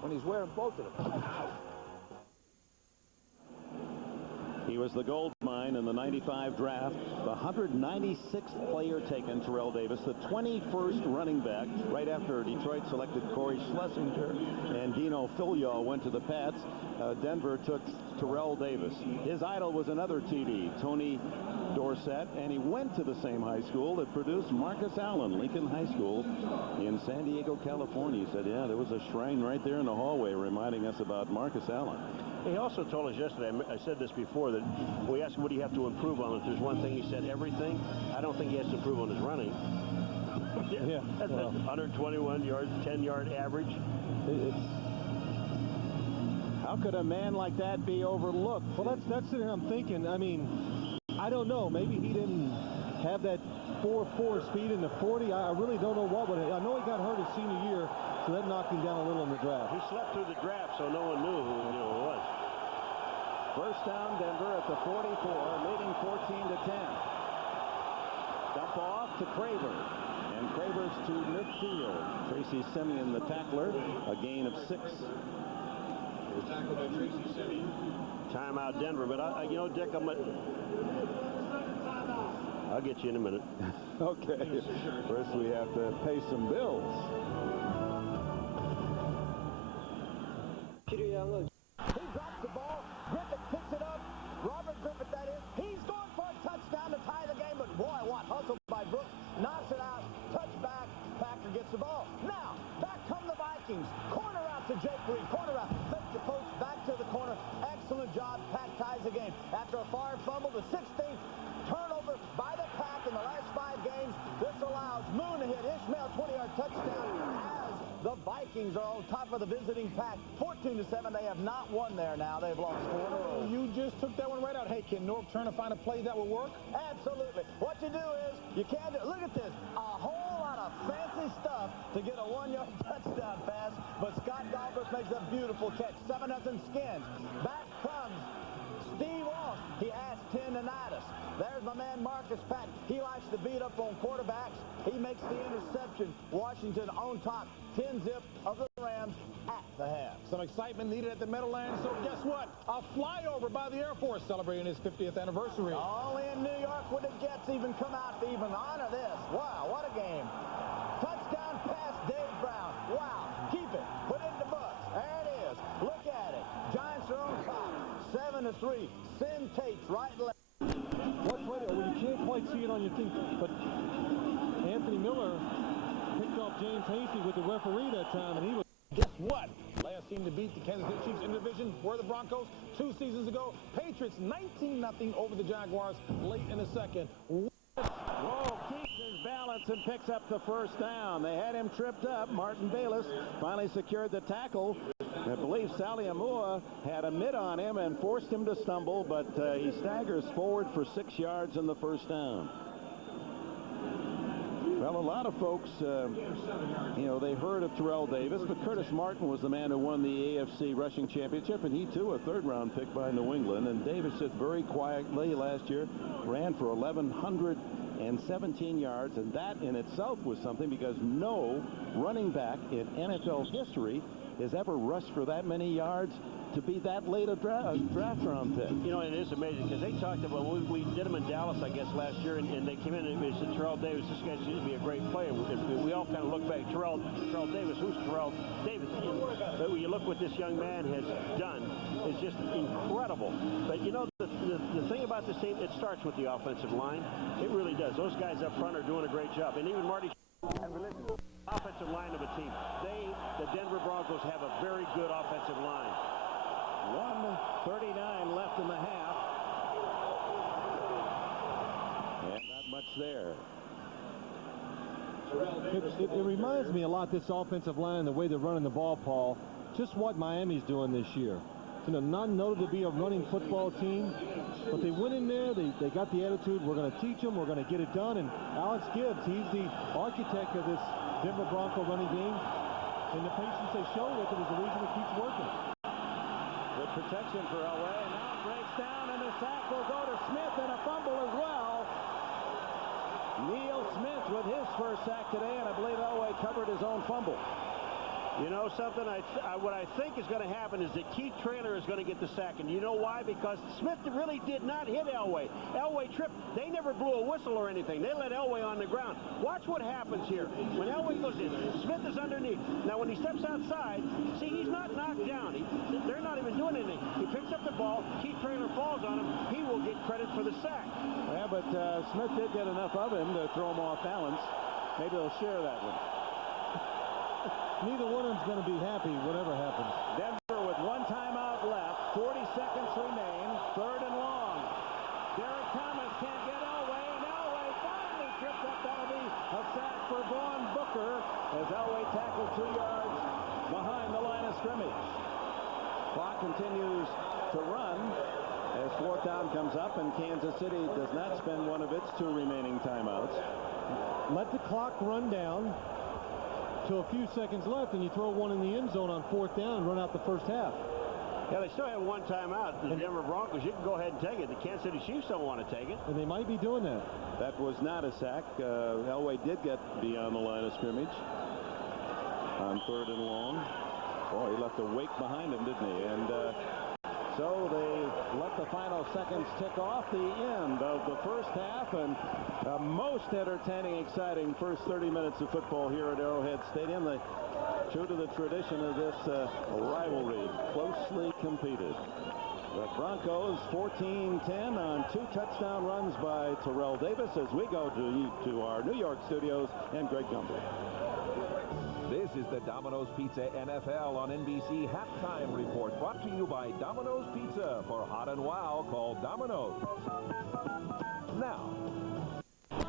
When he's wearing both of them. He was the gold mine in the 95 draft, the 196th player taken, Terrell Davis, the 21st running back, right after Detroit selected Corey Schlesinger and Dino Filio went to the Pats. Denver took Terrell Davis. His idol was another TD, Tony Dorsett, and he went to the same high school that produced Marcus Allen, Lincoln High School in San Diego, California. He said, yeah, there was a shrine right there in the hallway reminding us about Marcus Allen. He also told us yesterday, I said this before, that we asked him what do you have to improve on. If there's one thing, he said everything. I don't think he has to improve on his running. Yeah. That's 121 yards, 10-yard average. How could a man like that be overlooked? Well, that's it. I'm thinking. I mean, I don't know. Maybe he didn't have that 4.4 speed in the 40. I really don't know what. I know he got hurt his senior year, so that knocked him down a little in the draft. He slept through the draft, so no one knew who it was. First down, Denver at the 44, leading 14-10. Dump off to Craver. And Craver's to midfield. Tracy Simeon, the tackler, a gain of 6. Tackled by Tracy Simeon. Timeout Denver, but Dick, I'll get you in a minute. Okay. First we have to pay some bills. He drops the ball. Griffith picks it up. Robert Griffith, that is. He's going for a touchdown to tie the game, but boy, what hustle by Brooks. Knocks it out. Touchback. Packer gets the ball. Now, back come the Vikings. Corner out to Jake Reed. Corner out. Fake the post. Back to the corner. Excellent job. Pack ties the game. After a far fumble, the 16th turnover by the Pack in the last 5 games. This allows Moon to hit Ishmael 20-yard touchdown as the Vikings are on top of the visiting Pack. 14-7. They have not won there now. They've lost 4 in a row. You just took that one right out. Hey, can Norb Turner find a play that will work? Absolutely. What you do is, you can't do, look at this, a whole lot of fancy stuff to get a 1-yard touchdown pass, but Scott Galbraith makes a beautiful catch. 7-0 Skins. Back comes Steve Walsh. He has tendonitis. There's my man Marcus Patton. He likes to beat up on quarterbacks. He makes the interception. Washington on top. 10-zip of the Rams at the half. Some excitement needed at the Meadowlands, so guess what? A flyover by the Air Force celebrating his 50th anniversary. Only in New York would the Jets even come out to even honor this. Wow, what a game. Touchdown pass, Dave Brown. Wow, keep it. Put it in the books. There it is. Look at it. Giants are on top. 7-3. Sin Tate's right and left. What play? Well, you can't quite see it on your thing, but Anthony Miller picked off James Hasty with the referee that time, and he was. Guess what? Last team to beat the Kansas City Chiefs in the division were the Broncos 2 seasons ago. Patriots 19-0 over the Jaguars late in the second. Whoa, keeps his balance and picks up the first down. They had him tripped up. Martin Bayless finally secured the tackle. I believe Sally Amua had a mid on him and forced him to stumble, but he staggers forward for 6 yards in the first down. Well, a lot of folks, they heard of Terrell Davis, but Curtis Martin was the man who won the AFC rushing championship, and he, too, a third-round pick by New England. And Davis just very quietly last year ran for 1,100 and 17 yards, and that in itself was something because no running back in NFL history has ever rushed for that many yards to be that late a draft round pick. You know, it is amazing because they talked about, we did them in Dallas, I guess, last year, and they came in and they said, Terrell Davis, this guy seems to be a great player. We all kind of look back, Terrell Davis, who's Terrell Davis? But when you look what this young man has done, it's just incredible. But you know, the thing about this team, it starts with the offensive line. It really does. Those guys up front are doing a great job. And even Marty, offensive line of a team. The Denver Broncos, have a very good offensive line. 1:39 left in the half. And not much there. It reminds me a lot, this offensive line, the way they're running the ball, Paul, just what Miami's doing this year. You know, not noted to be a running football team, but they went in there, they got the attitude, we're going to teach them, we're going to get it done, and Alex Gibbs, he's the architect of this Denver Bronco running game, and the patience they show with it is the reason it keeps working. Good protection for Elway, and now it breaks down, and the sack will go to Smith, and a fumble as well. Neil Smith with his first sack today, and I believe Elway covered his own fumble. You know something? What I think is going to happen is that Keith Traylor is going to get the sack. And you know why? Because Smith really did not hit Elway. Elway tripped. They never blew a whistle or anything. They let Elway on the ground. Watch what happens here. When Elway goes in, Smith is underneath. Now, when he steps outside, see, he's not knocked down. They're not even doing anything. He picks up the ball. Keith Traylor falls on him. He will get credit for the sack. Yeah, but Smith did get enough of him to throw him off balance. Maybe they'll share that one. Neither one of them's going to be happy, whatever happens. Denver with one timeout left. 40 seconds remain. 3rd and long. Derek Thomas can't get Elway, and Elway finally tripped up. That'll be a sack for Vaughn Booker as Elway tackled 2 yards behind the line of scrimmage. Clock continues to run as 4th down comes up, and Kansas City does not spend one of its 2 remaining timeouts. Let the clock run down to a few seconds left, and you throw one in the end zone on 4th down and run out the first half. Yeah, they still have one timeout. The Denver Broncos, you can go ahead and take it. The Kansas City Chiefs don't want to take it. And they might be doing that. That was not a sack. Elway did get beyond the line of scrimmage on 3rd and long. Boy, he left a wake behind him, didn't he? And so they let the final seconds tick off, the end of the first half, and a most entertaining, exciting first 30 minutes of football here at Arrowhead Stadium. True to the tradition of this rivalry, closely competed. The Broncos 14-10 on 2 touchdown runs by Terrell Davis as we go to our New York studios and Greg Gumbel. This is the Domino's Pizza NFL on NBC Halftime Report, brought to you by Domino's Pizza. For hot and wow, call Domino's. Now. Here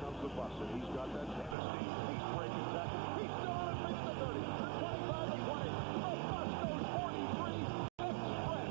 comes the Buster. He's got that Tennessee. He's breaking that. He's still on it. Makes the 30. The 25, 20. The Buster's 43. Express.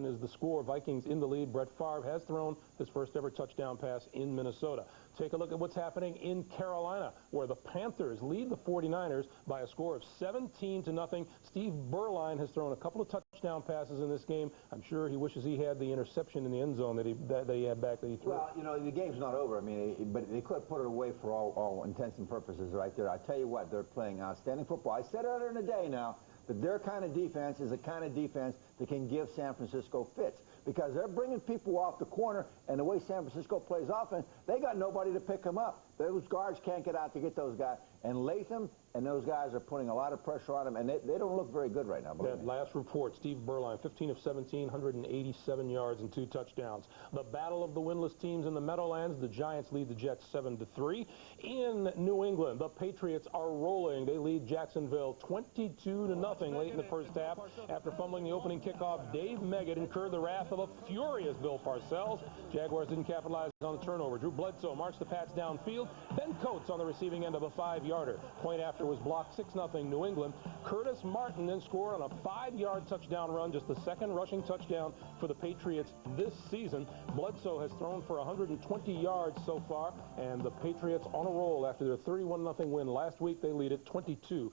Is the score. Vikings in the lead. Brett Favre has thrown his first ever touchdown pass in Minnesota. Take a look at what's happening in Carolina, where the Panthers lead the 49ers by a score of 17-0. Steve Berline has thrown a couple of touchdown passes in this game. I'm sure he wishes he had the interception in the end zone that he had back that he threw. Well, you know, the game's not over. I mean, but they could have put it away for all intents and purposes right there. I tell you what, they're playing outstanding football. I said earlier in the day now, but their kind of defense is the kind of defense that can give San Francisco fits, because they're bringing people off the corner, and the way San Francisco plays offense, they got nobody to pick them up. Those guards can't get out to get those guys. And Latham and those guys are putting a lot of pressure on them, and they don't look very good right now. That last report, Steve Berline, 15 of 17, 187 yards and 2 touchdowns. The battle of the winless teams in the Meadowlands. The Giants lead the Jets 7-3. In New England, the Patriots are rolling. They lead Jacksonville 22-0 late in the first half. After fumbling the opening kickoff, Dave Meggett incurred the wrath of a furious Bill Parcells. Jaguars didn't capitalize on the turnover. Drew Bledsoe marched the Pats downfield. Ben Coates on the receiving end of a 5-yarder. Point after was blocked 6-0 New England. Curtis Martin then scored on a 5-yard touchdown run, just the second rushing touchdown for the Patriots this season. Bledsoe has thrown for 120 yards so far, and the Patriots on a roll after their 31-0 win last week. They lead it 22-0.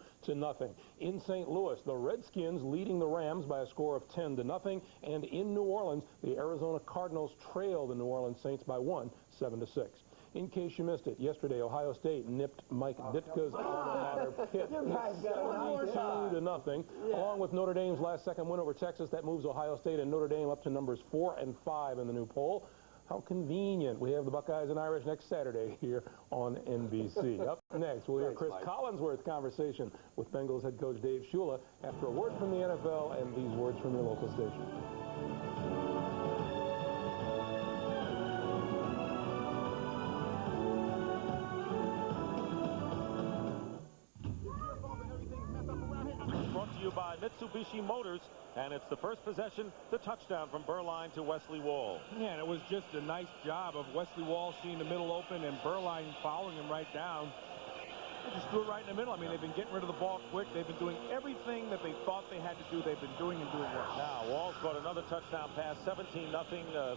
In St. Louis, the Redskins leading the Rams by a score of 10-0, and in New Orleans, the Arizona Cardinals trail the New Orleans Saints by 1, 7-6. In case you missed it, yesterday Ohio State nipped Mike Ditka's alma mater Pitt 72-0, along with Notre Dame's last-second win over Texas. That moves Ohio State and Notre Dame up to numbers 4 and 5 in the new poll. How convenient. We have the Buckeyes and Irish next Saturday here on NBC. Up next, we'll hear Chris Collinsworth's conversation with Bengals head coach Dave Shula after a word from the NFL and these words from your local station. Brought to you by Mitsubishi Motors, and it's the first possession, the touchdown from Berline to Wesley Wall. Yeah, and it was just a nice job of Wesley Wall seeing the middle open and Berline following him right down. They just threw it right in the middle. I mean, they've been getting rid of the ball quick. They've been doing everything that they thought they had to do. They've been doing and doing well. Now, Wall's got another touchdown pass, 17-0.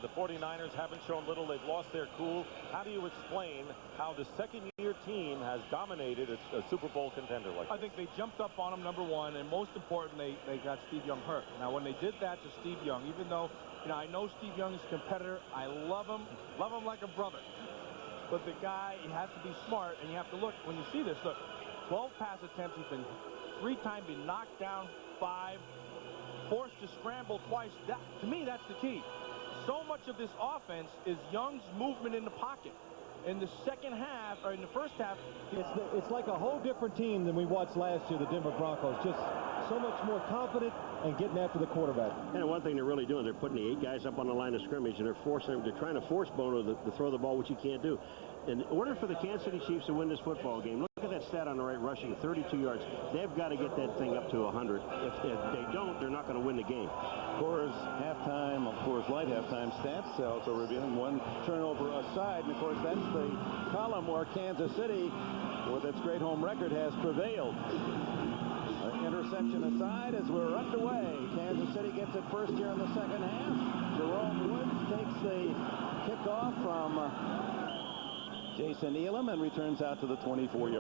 The 49ers haven't shown little. They've lost their cool. How do you explain how the second-year team has dominated a Super Bowl contender like this? I think they jumped up on him, number one, and most important, they got Steve Young hurt. Now, when they did that to Steve Young, even though, I know Steve Young is a competitor, I love him like a brother. But the guy, he has to be smart, and you have to look, when you see this, look, 12 pass attempts, he's been 3 times, been knocked down 5, forced to scramble twice. To me, that's the key. So much of this offense is Young's movement in the pocket. In the second half, or in the first half, it's like a whole different team than we watched last year, the Denver Broncos. Just so much more confident and getting after the quarterback. And one thing they're really doing, they're putting the 8 guys up on the line of scrimmage, and they're trying to force Bono to throw the ball, which he can't do. In order for the Kansas City Chiefs to win this football game, look at that stat on the right, rushing 32 yards. They've got to get that thing up to 100. If they don't, they're not going to win the game. Coors halftime, of course, light halftime stats also revealing 1 turnover aside. And, of course, that's the column where Kansas City, with its great home record, has prevailed. Interception aside as we're underway. Kansas City gets it first here in the second half. Jerome Woods takes the kickoff from Jason Elam and returns out to the 24-yard